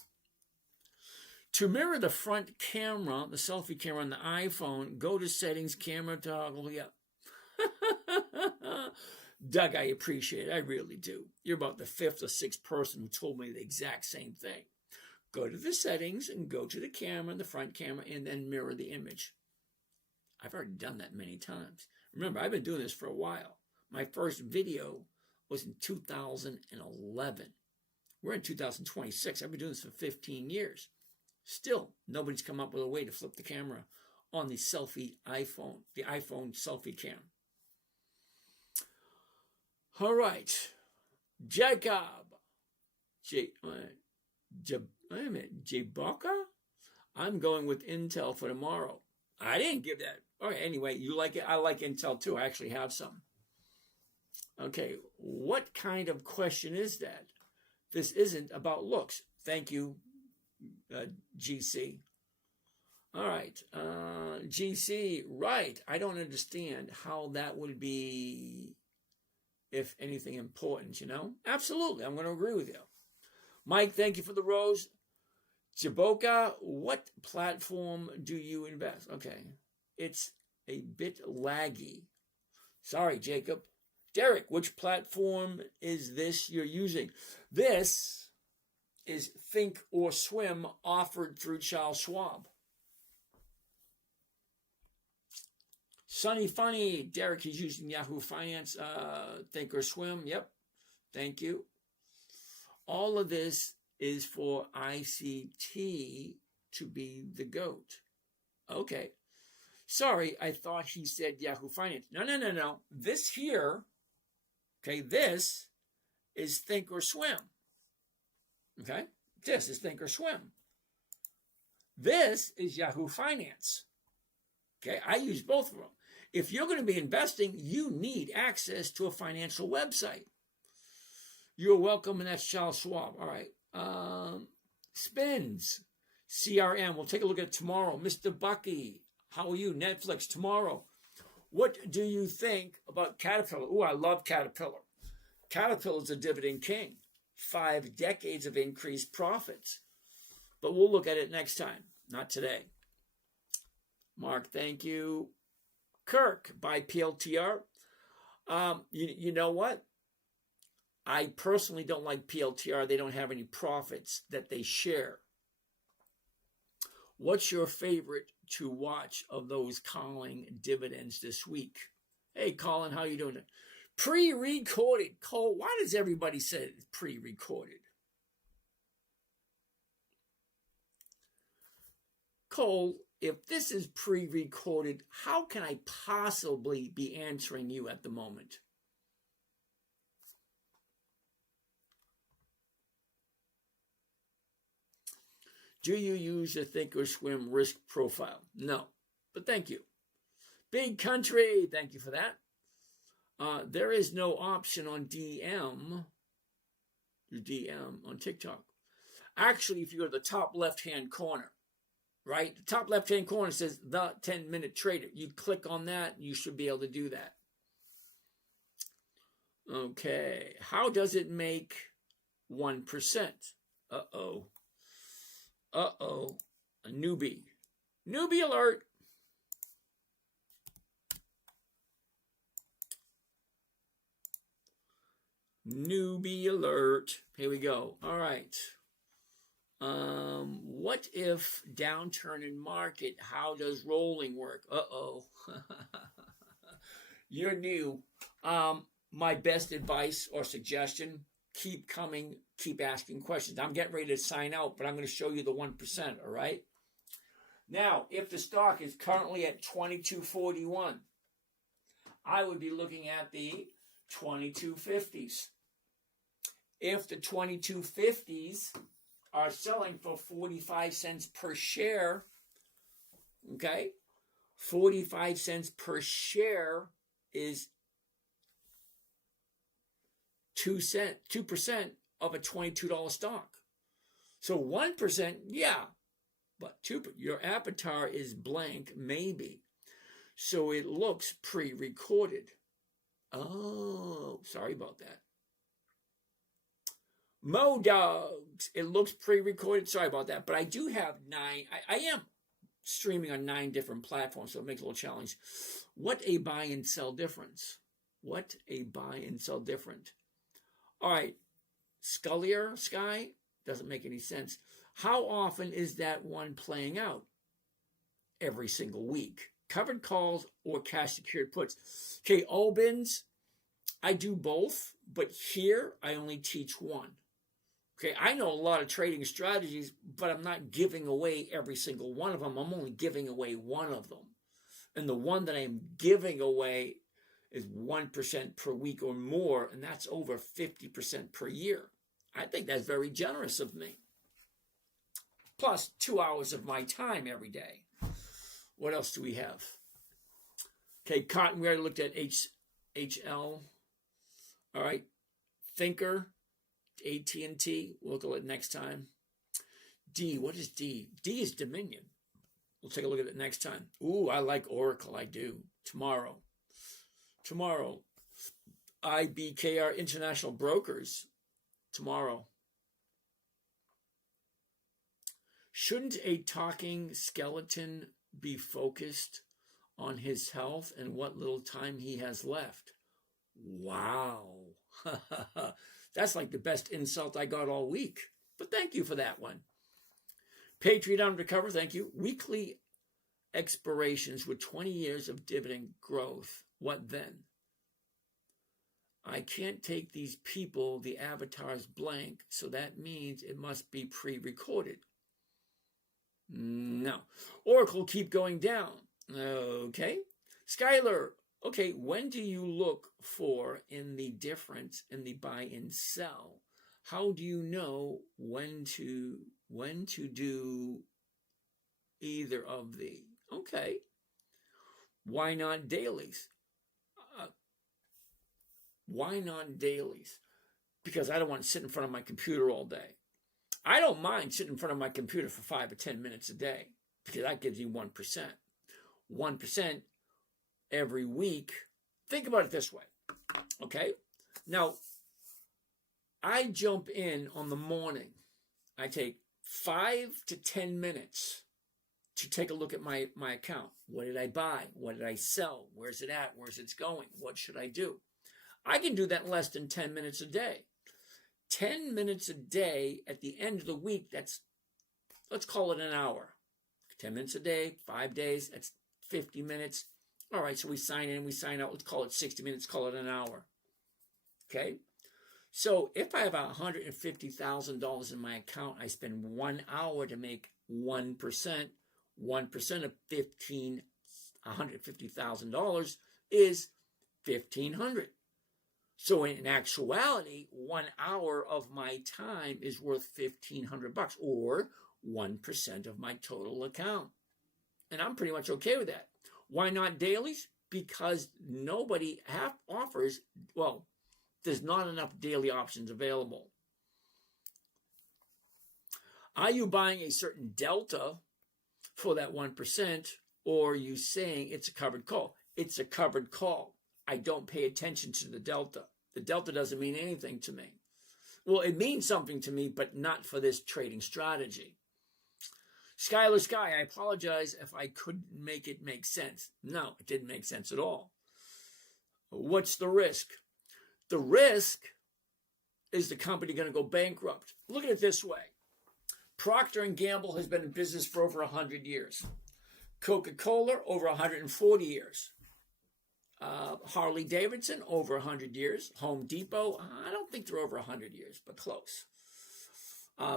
To mirror the front camera, the selfie camera on the iPhone, go to settings, camera toggle. Yeah. Doug, I appreciate it. I really do. You're about the 5th or 6th person who told me the exact same thing. Go to the settings and go to the camera, the front camera, and then mirror the image. I've already done that many times. Remember, I've been doing this for a while. My first video was in 2011. We're in 2026. I've been doing this for 15 years. Still, nobody's come up with a way to flip the camera on the selfie iPhone, the iPhone selfie cam. All right. Jacob. Jabaka? I'm going with Intel for tomorrow. I didn't give that. All right, anyway, you like it? I like Intel too. I actually have some. Okay, what kind of question is that? This isn't about looks. Thank you, GC. All right, GC, right. I don't understand how that would be, if anything, important, you know? Absolutely, I'm going to agree with you. Mike, thank you for the rose. Jaboka, what platform do you invest? Okay, it's a bit laggy. Sorry, Jacob. Derek, which platform is this you're using? This is Think or Swim, offered through Charles Schwab. Sunny Funny, Derek is using Yahoo Finance, Think or Swim. Yep, thank you. All of this is for ICT to be the GOAT. Okay. Sorry, I thought he said Yahoo Finance. No. This here, okay, this is Think or Swim. Okay? This is Think or Swim. This is Yahoo Finance. Okay? I use both of them. If you're going to be investing, you need access to a financial website. You're welcome, and that's Charles Schwab. All right. Spins. CRM. We'll take a look at it tomorrow. Mr. Bucky. How are you? Netflix tomorrow. What do you think about Caterpillar? Oh, I love Caterpillar. Caterpillar's a dividend king. 5 decades of increased profits. But we'll look at it next time. Not today. Mark, thank you. Kirk, buy PLTR. You know what? I personally don't like PLTR. They don't have any profits that they share. What's your favorite to watch of those calling dividends this week? Hey, Colin, how you doing? Pre-recorded. Cole, why does everybody say it's pre-recorded? Cole, if this is pre-recorded, how can I possibly be answering you at the moment? Do you use the Think or Swim risk profile? No, but thank you. Big Country, thank you for that. There is no option on DM on TikTok. Actually, if you go to the top left-hand corner, right? The top left-hand corner says The 10-Minute Trader. You click on that, and you should be able to do that. Okay. How does it make 1%? Uh-oh. Uh-oh. A newbie. Newbie alert. Newbie alert. Here we go. All right. What if downturn in market? How does rolling work? Uh-oh. You're new. My best advice or suggestion, keep coming, keep asking questions. I'm getting ready to sign out, but I'm going to show you the 1%, all right? Now, if the stock is currently at 22.41, I would be looking at the 22.50s. If the 22.50s are selling for 45 cents per share, okay, 45 cents per share is 2% of a $22 stock. So 1%, yeah, but 2%, your avatar is blank, maybe. So it looks pre-recorded. Oh, sorry about that. Modogs, it looks pre-recorded. Sorry about that. But I do have 9. I am streaming on 9 different platforms, so it makes it a little challenge. What a buy and sell difference. What a buy and sell different. All right, Scullier Sky doesn't make any sense. How often is that one playing out? Every single week. Covered calls or cash secured puts. Okay, Albins, I do both, but here I only teach one. Okay, I know a lot of trading strategies, but I'm not giving away every single one of them. I'm only giving away one of them. And the one that I'm giving away is 1% per week or more, and that's over 50% per year. I think that's very generous of me. Plus 2 hours of my time every day. What else do we have? Okay, cotton, we already looked at HL. All right, Thinker, AT&T, we'll look at it next time. D, what is D? D is Dominion. We'll take a look at it next time. Ooh, I like Oracle, I do. Tomorrow, IBKR International Brokers, tomorrow. Shouldn't a talking skeleton be focused on his health and what little time he has left? Wow. That's like the best insult I got all week. But thank you for that one. Patriot Undercover, thank you. Weekly expirations with 20 years of dividend growth. What then? I can't take these people, the avatars blank, so that means it must be pre-recorded. No. Oracle, keep going down. Okay. Skylar, okay, when do you look for in the difference in the buy and sell? How do you know when to do either of the? Okay. Why not dailies? Why not dailies? Because I don't want to sit in front of my computer all day. I don't mind sitting in front of my computer for 5 or 10 minutes a day because that gives you 1%. 1% every week. Think about it this way, okay? Now, I jump in on the morning. I take 5 to 10 minutes to take a look at my account. What did I buy? What did I sell? Where's it at? Where's it going? What should I do? I can do that in less than 10 minutes a day. 10 minutes a day at the end of the week, that's, let's call it an hour. 10 minutes a day, 5 days, that's 50 minutes. All right, so we sign in, we sign out, let's call it 60 minutes, call it an hour. Okay? So if I have $150,000 in my account, I spend 1 hour to make 1%. 1% of $150,000 is $1,500. So in actuality, 1 hour of my time is worth $1,500 or 1% of my total account. And I'm pretty much okay with that. Why not dailies? Because nobody offers, well, there's not enough daily options available. Are you buying a certain delta for that 1%, or are you saying it's a covered call? It's a covered call. I don't pay attention to the delta. The delta doesn't mean anything to me. Well, it means something to me, but not for this trading strategy. Skylar Sky, I apologize if I couldn't make it make sense. No, it didn't make sense at all. What's the risk? The risk is the company going to go bankrupt. Look at it this way. Procter & Gamble has been in business for over 100 years. Coca-Cola, over 140 years. Harley Davidson, over 100 years. Home Depot, I don't think they're over 100 years, but close.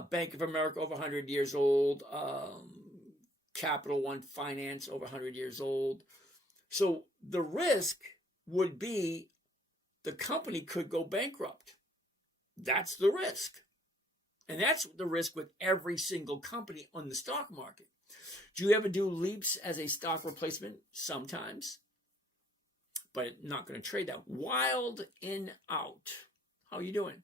Bank of America, over 100 years old. Capital One Finance, over 100 years old. So the risk would be the company could go bankrupt. That's the risk. And that's the risk with every single company on the stock market. Do you ever do leaps as a stock replacement? Sometimes. But not going to trade that. Wild in out. How are you doing?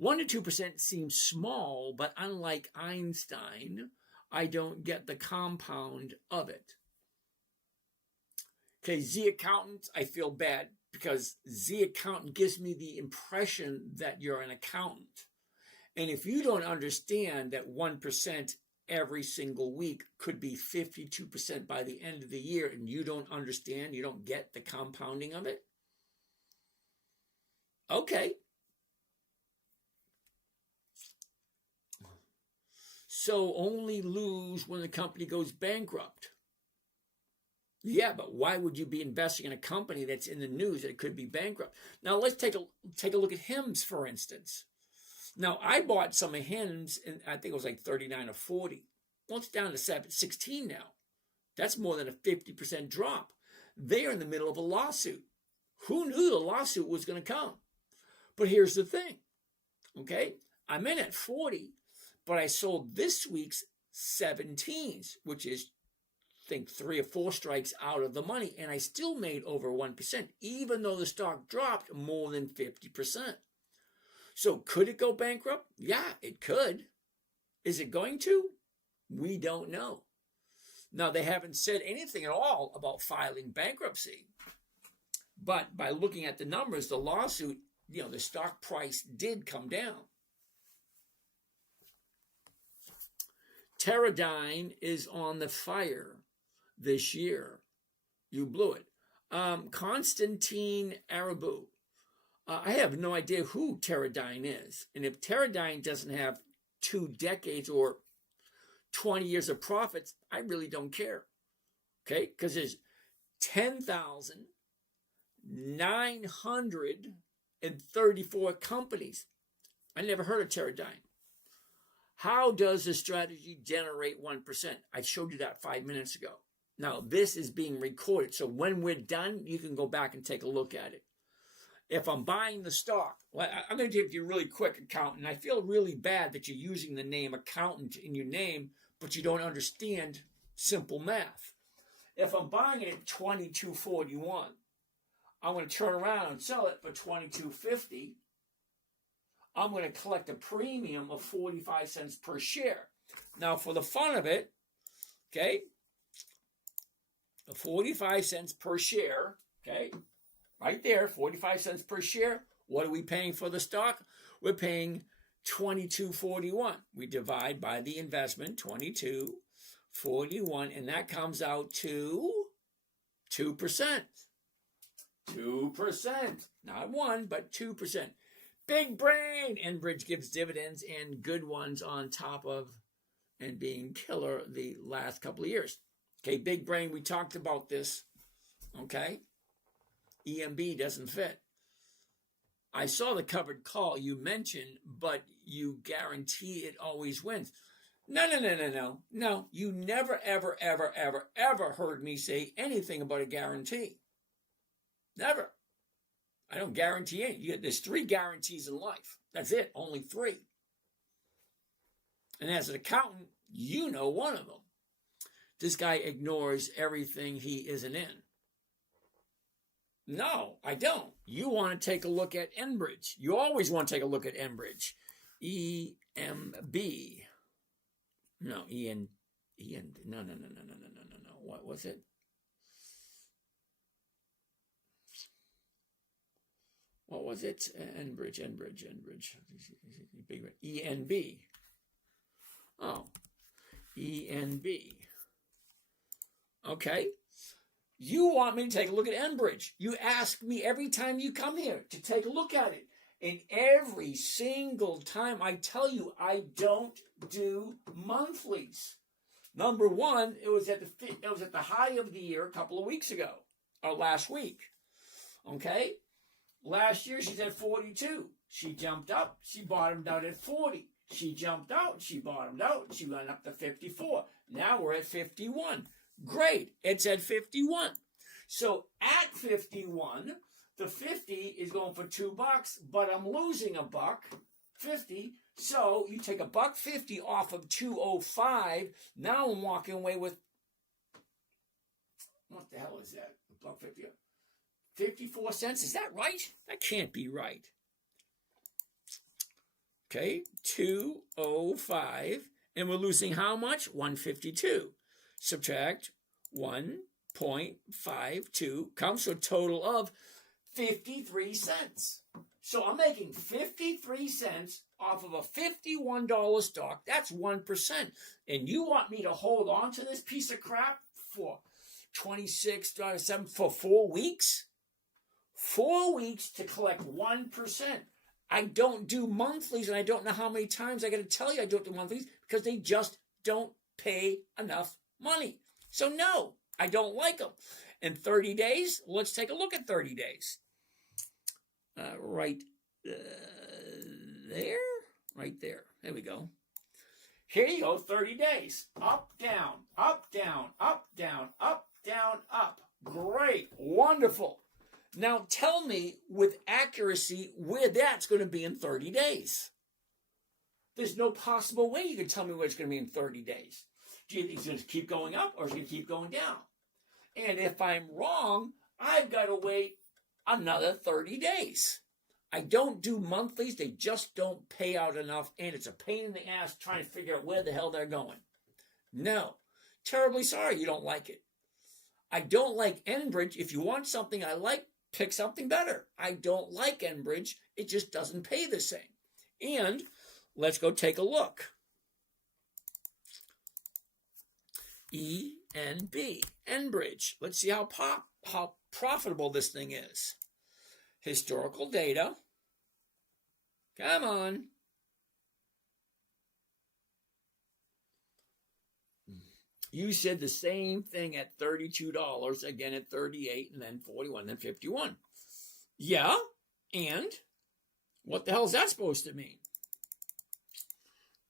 1% to 2% seems small, but unlike Einstein, I don't get the compound of it. Okay, Z Accountant, I feel bad because Z Accountant gives me the impression that you're an accountant. And if you don't understand that 1% every single week could be 52% by the end of the year, and you don't understand, you don't get the compounding of it, okay. So only lose when the company goes bankrupt. Yeah, but why would you be investing in a company that's in the news that it could be bankrupt? Now let's take a look at HIMS, for instance. Now I bought some of HIMS, and I think it was like 39 or 40. Well, it's down to 16 now. That's more than a 50% drop. They're in the middle of a lawsuit. Who knew the lawsuit was going to come? But here's the thing, okay? I'm in at 40, but I sold this week's 17s, which is, I think, 3 or 4 strikes out of the money, and I still made over 1%, even though the stock dropped more than 50%. So could it go bankrupt? Yeah, it could. Is it going to? We don't know. Now, they haven't said anything at all about filing bankruptcy. But by looking at the numbers, the lawsuit, the stock price did come down. Teradyne is on the fire this year. You blew it. Constantine Arabu. I have no idea who Teradyne is. And if Teradyne doesn't have 2 decades or 20 years of profits, I really don't care. Okay? Because there's 10,934 companies. I never heard of Teradyne. How does the strategy generate 1%? I showed you that 5 minutes ago. Now, this is being recorded. So when we're done, you can go back and take a look at it. If I'm buying the stock, well, I'm going to give you a really quick accountant. I feel really bad that you're using the name accountant in your name, but you don't understand simple math. If I'm buying it at $22.41, I'm going to turn around and sell it for $22.50. I'm going to collect a premium of 45 cents per share. Now, for the fun of it, okay, 45 cents per share, okay, right there, 45 cents per share. What are we paying for the stock? We're paying $22.41. We divide by the investment, $22.41, and that comes out to 2%. 2%. Not 1, but 2%. Big brain! Enbridge gives dividends and good ones on top of and being killer the last couple of years. Okay, big brain, we talked about this. Okay? EMB doesn't fit. I saw the covered call you mentioned, but you guarantee it always wins. No. No, you never, ever, ever, ever, ever heard me say anything about a guarantee. Never. I don't guarantee anything. There's 3 guarantees in life. That's it, only 3. And as an accountant, you know one of them. This guy ignores everything he isn't in. No, I don't. You want to take a look at Enbridge. You always want to take a look at Enbridge. EMB. No, no. What was it? What was it? Enbridge. ENB. Oh, ENB. Okay. You want me to take a look at Enbridge. You ask me every time you come here to take a look at it. And every single time I tell you I don't do monthlies. Number one, it was at the high of the year a couple of weeks ago, or last week. Okay? Last year she's at 42. She jumped up, she bottomed out at 40. She jumped out, she bottomed out, she went up to 54. Now we're at 51. Great, it's at 51. So at 51, the 50 is going for $2, but I'm losing $1.50. So you take $1.50 off of 205. Now I'm walking away with, what the hell is that? $1.50. 54 cents. Is that right? That can't be right. Okay, 205, and we're losing how much? 152. Subtract 1.52 comes to a total of 53 cents. So I'm making 53 cents off of a $51 stock. That's 1%. And you want me to hold on to this piece of crap for 26.7 for 4 weeks? 4 weeks to collect 1%. I don't do monthlies, and I don't know how many times I got to tell you I don't do monthlies because they just don't pay enough money. So no, I don't like them. In 30 days, let's take a look at 30 days. Right there. There we go. Here you go, 30 days. Up, down, up, down, up, down, up, down, up. Great, wonderful. Now tell me with accuracy where that's going to be in 30 days. There's no possible way you can tell me where it's going to be in 30 days. Do you think it's going to keep going up or is it going to keep going down? And if I'm wrong, I've got to wait another 30 days. I don't do monthlies. They just don't pay out enough, and it's a pain in the ass trying to figure out where the hell they're going. No. Terribly sorry you don't like it. I don't like Enbridge. If you want something I like, pick something better. I don't like Enbridge. It just doesn't pay the same. And let's go take a look. ENB, Enbridge. Let's see how profitable this thing is. Historical data. Come on. You said the same thing at $32, again at 38, and then 41, then 51. Yeah, and what the hell is that supposed to mean?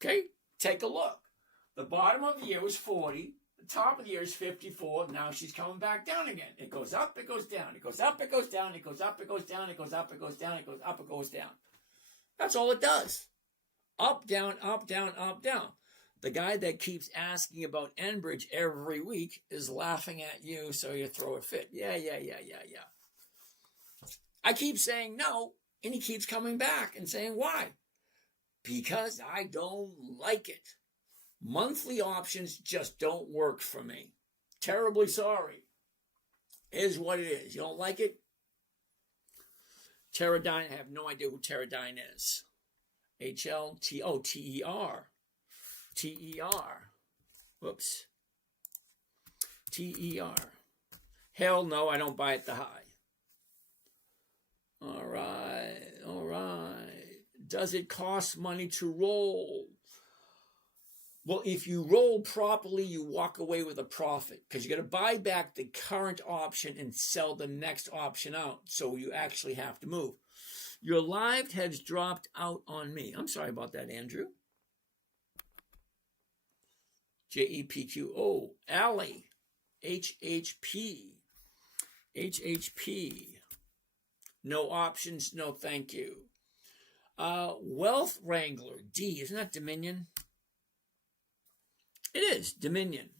Okay, take a look. The bottom of the year was 40. The top of the year is 54. Now she's coming back down again. It goes up, it goes down. It goes up, it goes down. It goes up, it goes down. It goes up, it goes down. It goes up, it goes down. That's all it does. Up, down, up, down, up, down. The guy that keeps asking about Enbridge every week is laughing at you, so you throw a fit. Yeah. I keep saying no, and he keeps coming back and saying why? Because I don't like it. Monthly options just don't work for me. Terribly sorry. Is what it is. You don't like it? Teradyne, I have no idea who Teradyne is. T-E-R. Whoops. T-E-R. Hell no, I don't buy at the high. All right. Does it cost money to roll? Well, if you roll properly, you walk away with a profit because you got to buy back the current option and sell the next option out. So you actually have to move. Your live has dropped out on me. I'm sorry about that, Andrew. JEPQ. Allie. HHP. No options, no thank you. Wealth Wrangler. D. Isn't that Dominion? It is Dominion.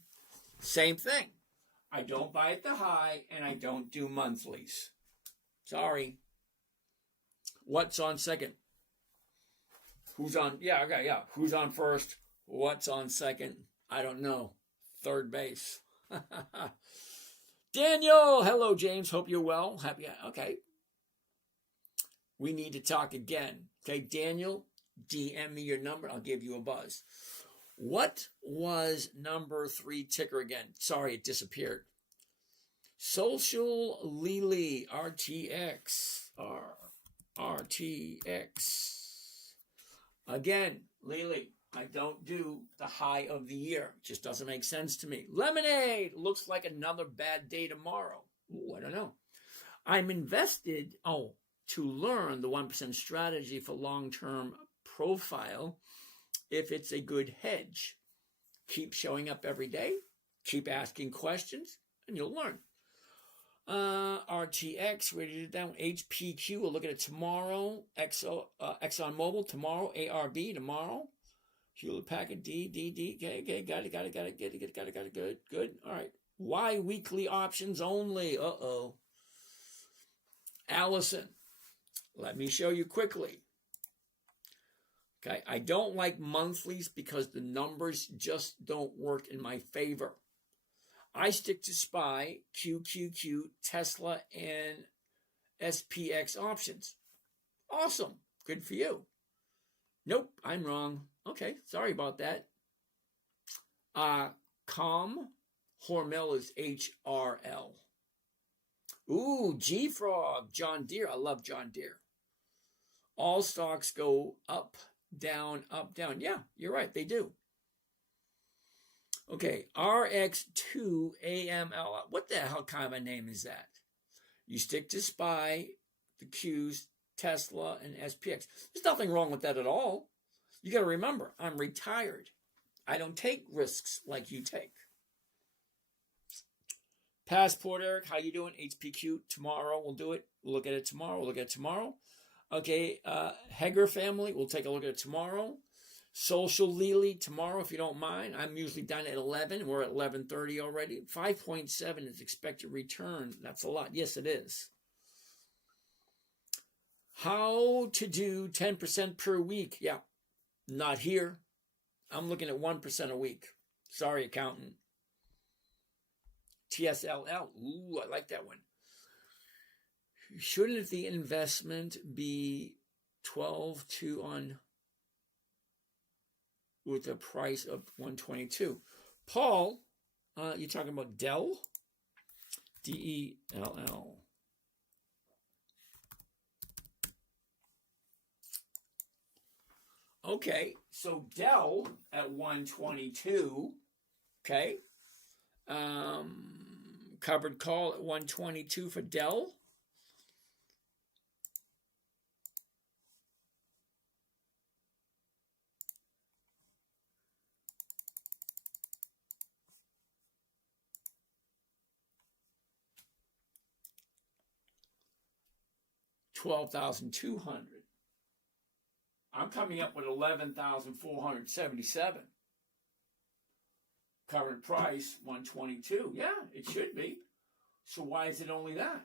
Same thing. I don't buy at the high, and I don't do monthlies. Sorry. What's on second? Who's on? Yeah, okay, yeah. Who's on first? What's on second? I don't know. Third base. Daniel, hello, James. Hope you're well. Happy. Okay. we need to talk again. Okay, Daniel, DM me your number. I'll give you a buzz. What was number 3 ticker again? Sorry, it disappeared. Social Lily, RTX. RTX. Again, Lily, I don't do the high of the year. It just doesn't make sense to me. Lemonade, looks like another bad day tomorrow. Ooh, I don't know. I'm invested, to learn the 1% strategy for long-term profile if it's a good hedge. Keep showing up every day, keep asking questions, and you'll learn. RTX, ready to down. HPQ, we'll look at it tomorrow. ExxonMobil tomorrow. ARB tomorrow. Hewlett Packard, D. Okay, got it, good. All right. Y weekly options only. Allison, let me show you quickly. Okay, I don't like monthlies because the numbers just don't work in my favor. I stick to SPY, QQQ, Tesla, and SPX options. Awesome. Good for you. Nope, I'm wrong. Okay, sorry about that. COM, Hormel is HRL. Ooh, G-Frog, John Deere. I love John Deere. All stocks go up, down, up, down. Yeah, you're right, they do. Okay, RX2 AML. What the hell kind of a name is that? You stick to SPY, the Qs, Tesla, and SPX. There's nothing wrong with that at all. You got to remember, I'm retired. I don't take risks like you take. Passport, Eric, how you doing? HPQ, tomorrow we'll do it. We'll look at it tomorrow. Okay, Heger family, we'll take a look at it tomorrow. Social Lily tomorrow, if you don't mind. I'm usually done at 11. We're at 11:30 already. 5.7 is expected return. That's a lot. Yes, it is. How to do 10% per week? Yeah, not here. I'm looking at 1% a week. Sorry, accountant. TSLL. Ooh, I like that one. Shouldn't the investment be 12.2 on with a price of 122? Paul, you're talking about Dell? DELL. Okay, so Dell at 122. Okay. Covered call at 122 for Dell. $12,200. I'm coming up with 11,477. Current price 122. Yeah, it should be. So why is it only that?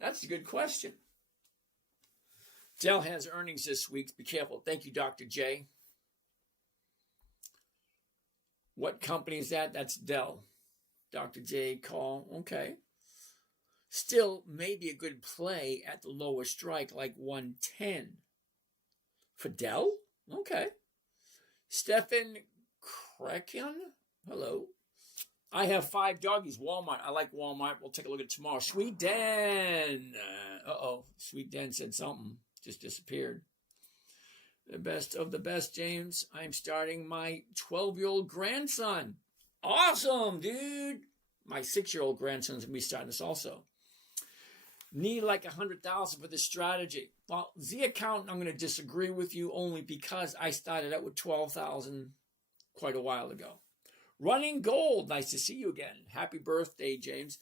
That's a good question. Dell has earnings this week. Be careful. Thank you, Dr. J. What company is that? That's Dell. Dr. J call. Okay. Still, maybe a good play at the lower strike, like 110. For Dell? Okay. Stefan Kraken? Hello. I have 5 doggies. Walmart. I like Walmart. We'll take a look at it tomorrow. Sweet Dan. Sweet Dan said something. Just disappeared. The best of the best, James. I'm starting my 12-year-old grandson. Awesome, dude. My 6-year-old grandson's going to be starting this also. Need like 100,000 for this strategy. Well, Z account, I'm going to disagree with you only because I started out with 12,000 quite a while ago. Running Gold, nice to see you again. Happy birthday, James.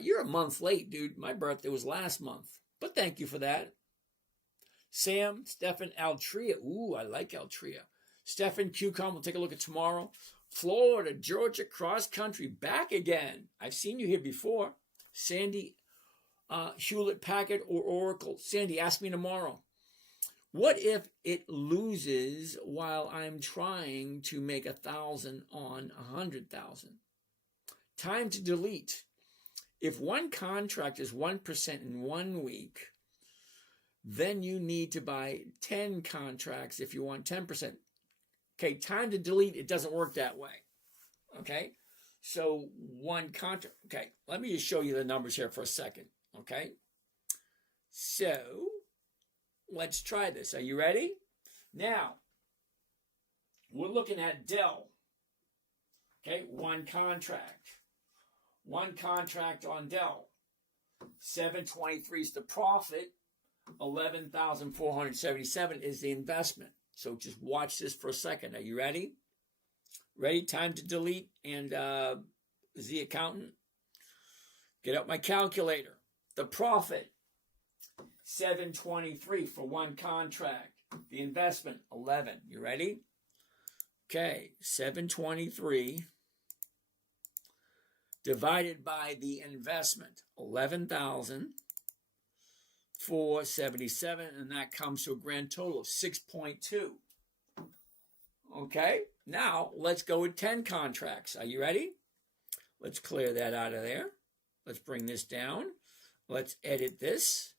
You're a month late, dude. My birthday was last month, but thank you for that. Sam, Stefan, Altria. Ooh, I like Altria. Stefan, QCOM, we'll take a look at tomorrow. Florida, Georgia, cross country, back again. I've seen you here before. Sandy, Hewlett Packard or Oracle. Sandy, ask me tomorrow. What if it loses while I'm trying to make 1,000 on 100,000? Time to delete. If one contract is 1% in 1 week, then you need to buy 10 contracts if you want 10%. Okay, time to delete, it doesn't work that way. Okay, so one contract. Okay, let me just show you the numbers here for a second. Okay, so let's try this. Are you ready? Now, we're looking at Dell. Okay, one contract. One contract on Dell. 723 is the profit. 11,477 is the investment. So just watch this for a second. Are you ready? Ready? Time to delete. And the accountant, get up my calculator. The profit, 723 for one contract. The investment, 11. You ready? Okay, 723 divided by the investment, 11,477, and that comes to a grand total of 6.2. Okay, now let's go with 10 contracts. Are you ready? Let's clear that out of there. Let's bring this down. Let's edit this.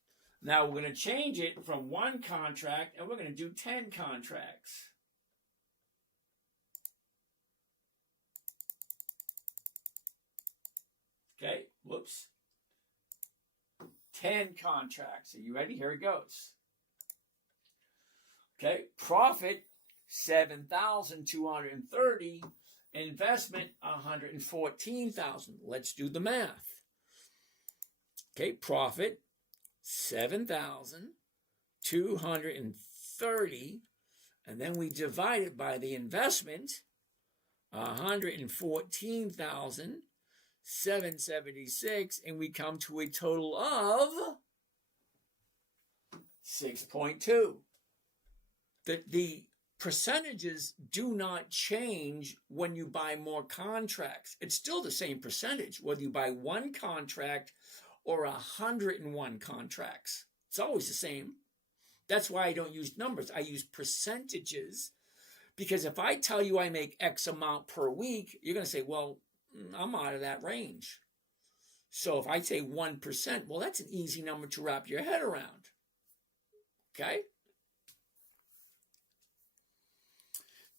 Now we're going to change it from one contract, and we're going to do 10 contracts. Okay, whoops. 10 contracts. Are you ready? Here it goes. Okay, profit, 7,230. Investment, 114,000. Let's do the math. Okay, profit, 7,230. And then we divide it by the investment, 114,776, and we come to a total of 6.2. The percentages do not change when you buy more contracts. It's still the same percentage, whether you buy one contract or 101 contracts. It's always the same. That's why I don't use numbers. I use percentages, because if I tell you I make X amount per week, you're going to say, well, I'm out of that range. So if I say 1%, well, that's an easy number to wrap your head around. Okay?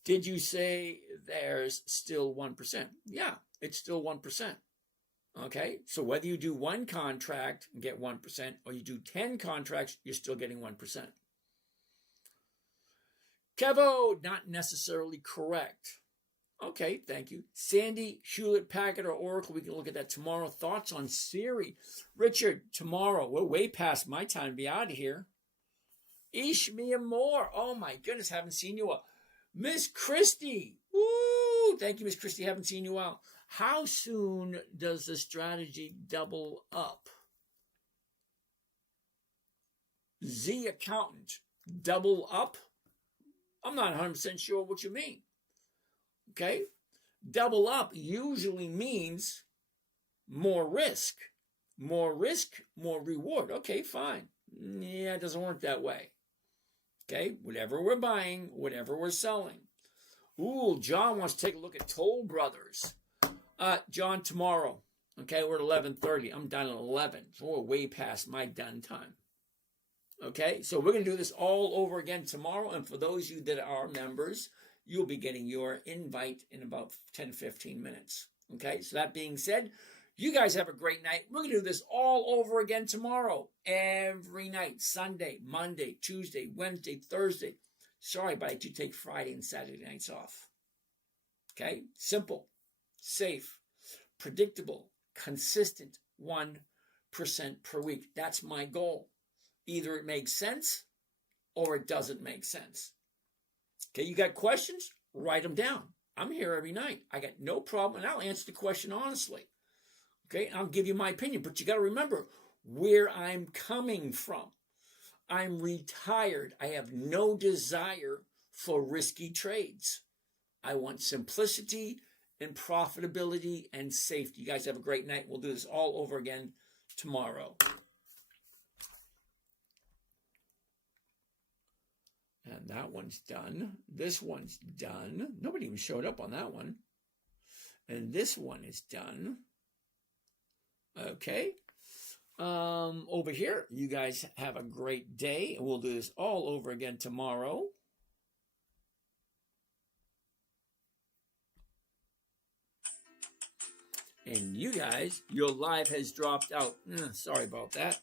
Did you say there's still 1%? Yeah, it's still 1%. Okay, so whether you do one contract and get 1%, or you do 10 contracts, you're still getting 1%. Kevo, not necessarily correct. Okay, thank you. Sandy, Hewlett Packard, or Oracle, we can look at that tomorrow. Thoughts on Siri? Richard, tomorrow. We're way past my time to be out of here. Ishmia Moore. Oh my goodness, haven't seen you all. Miss Christie. Woo! Thank you, Miss Christie. Haven't seen you all. How soon does the strategy double up? Z accountant, double up? I'm not 100% sure what you mean. Okay? Double up usually means more risk. More risk, more reward. Okay, fine. Yeah, it doesn't work that way. Okay? Whatever we're buying, whatever we're selling. Ooh, John wants to take a look at Toll Brothers. John, tomorrow. Okay, we're at 11:30. I'm done at 11. So we're way past my done time. Okay, so we're going to do this all over again tomorrow. And for those of you that are members, you'll be getting your invite in about 10, 15 minutes. Okay, so that being said, you guys have a great night. We're going to do this all over again tomorrow. Every night. Sunday, Monday, Tuesday, Wednesday, Thursday. Sorry, but I do take Friday and Saturday nights off. Okay, simple. Safe, predictable, consistent 1% per week. That's my goal. Either it makes sense or it doesn't make sense. Okay, you got questions? Write them down. I'm here every night. I got no problem, and I'll answer the question honestly. Okay, I'll give you my opinion, but you got to remember where I'm coming from. I'm retired. I have no desire for risky trades. I want simplicity and profitability and safety. You guys have a great night. We'll do this all over again tomorrow. And that one's done. This one's done. Nobody even showed up on that one. And this one is done. Okay. over here. You guys have a great day, and we'll do this all over again tomorrow. And you guys, your live has dropped out. Sorry about that.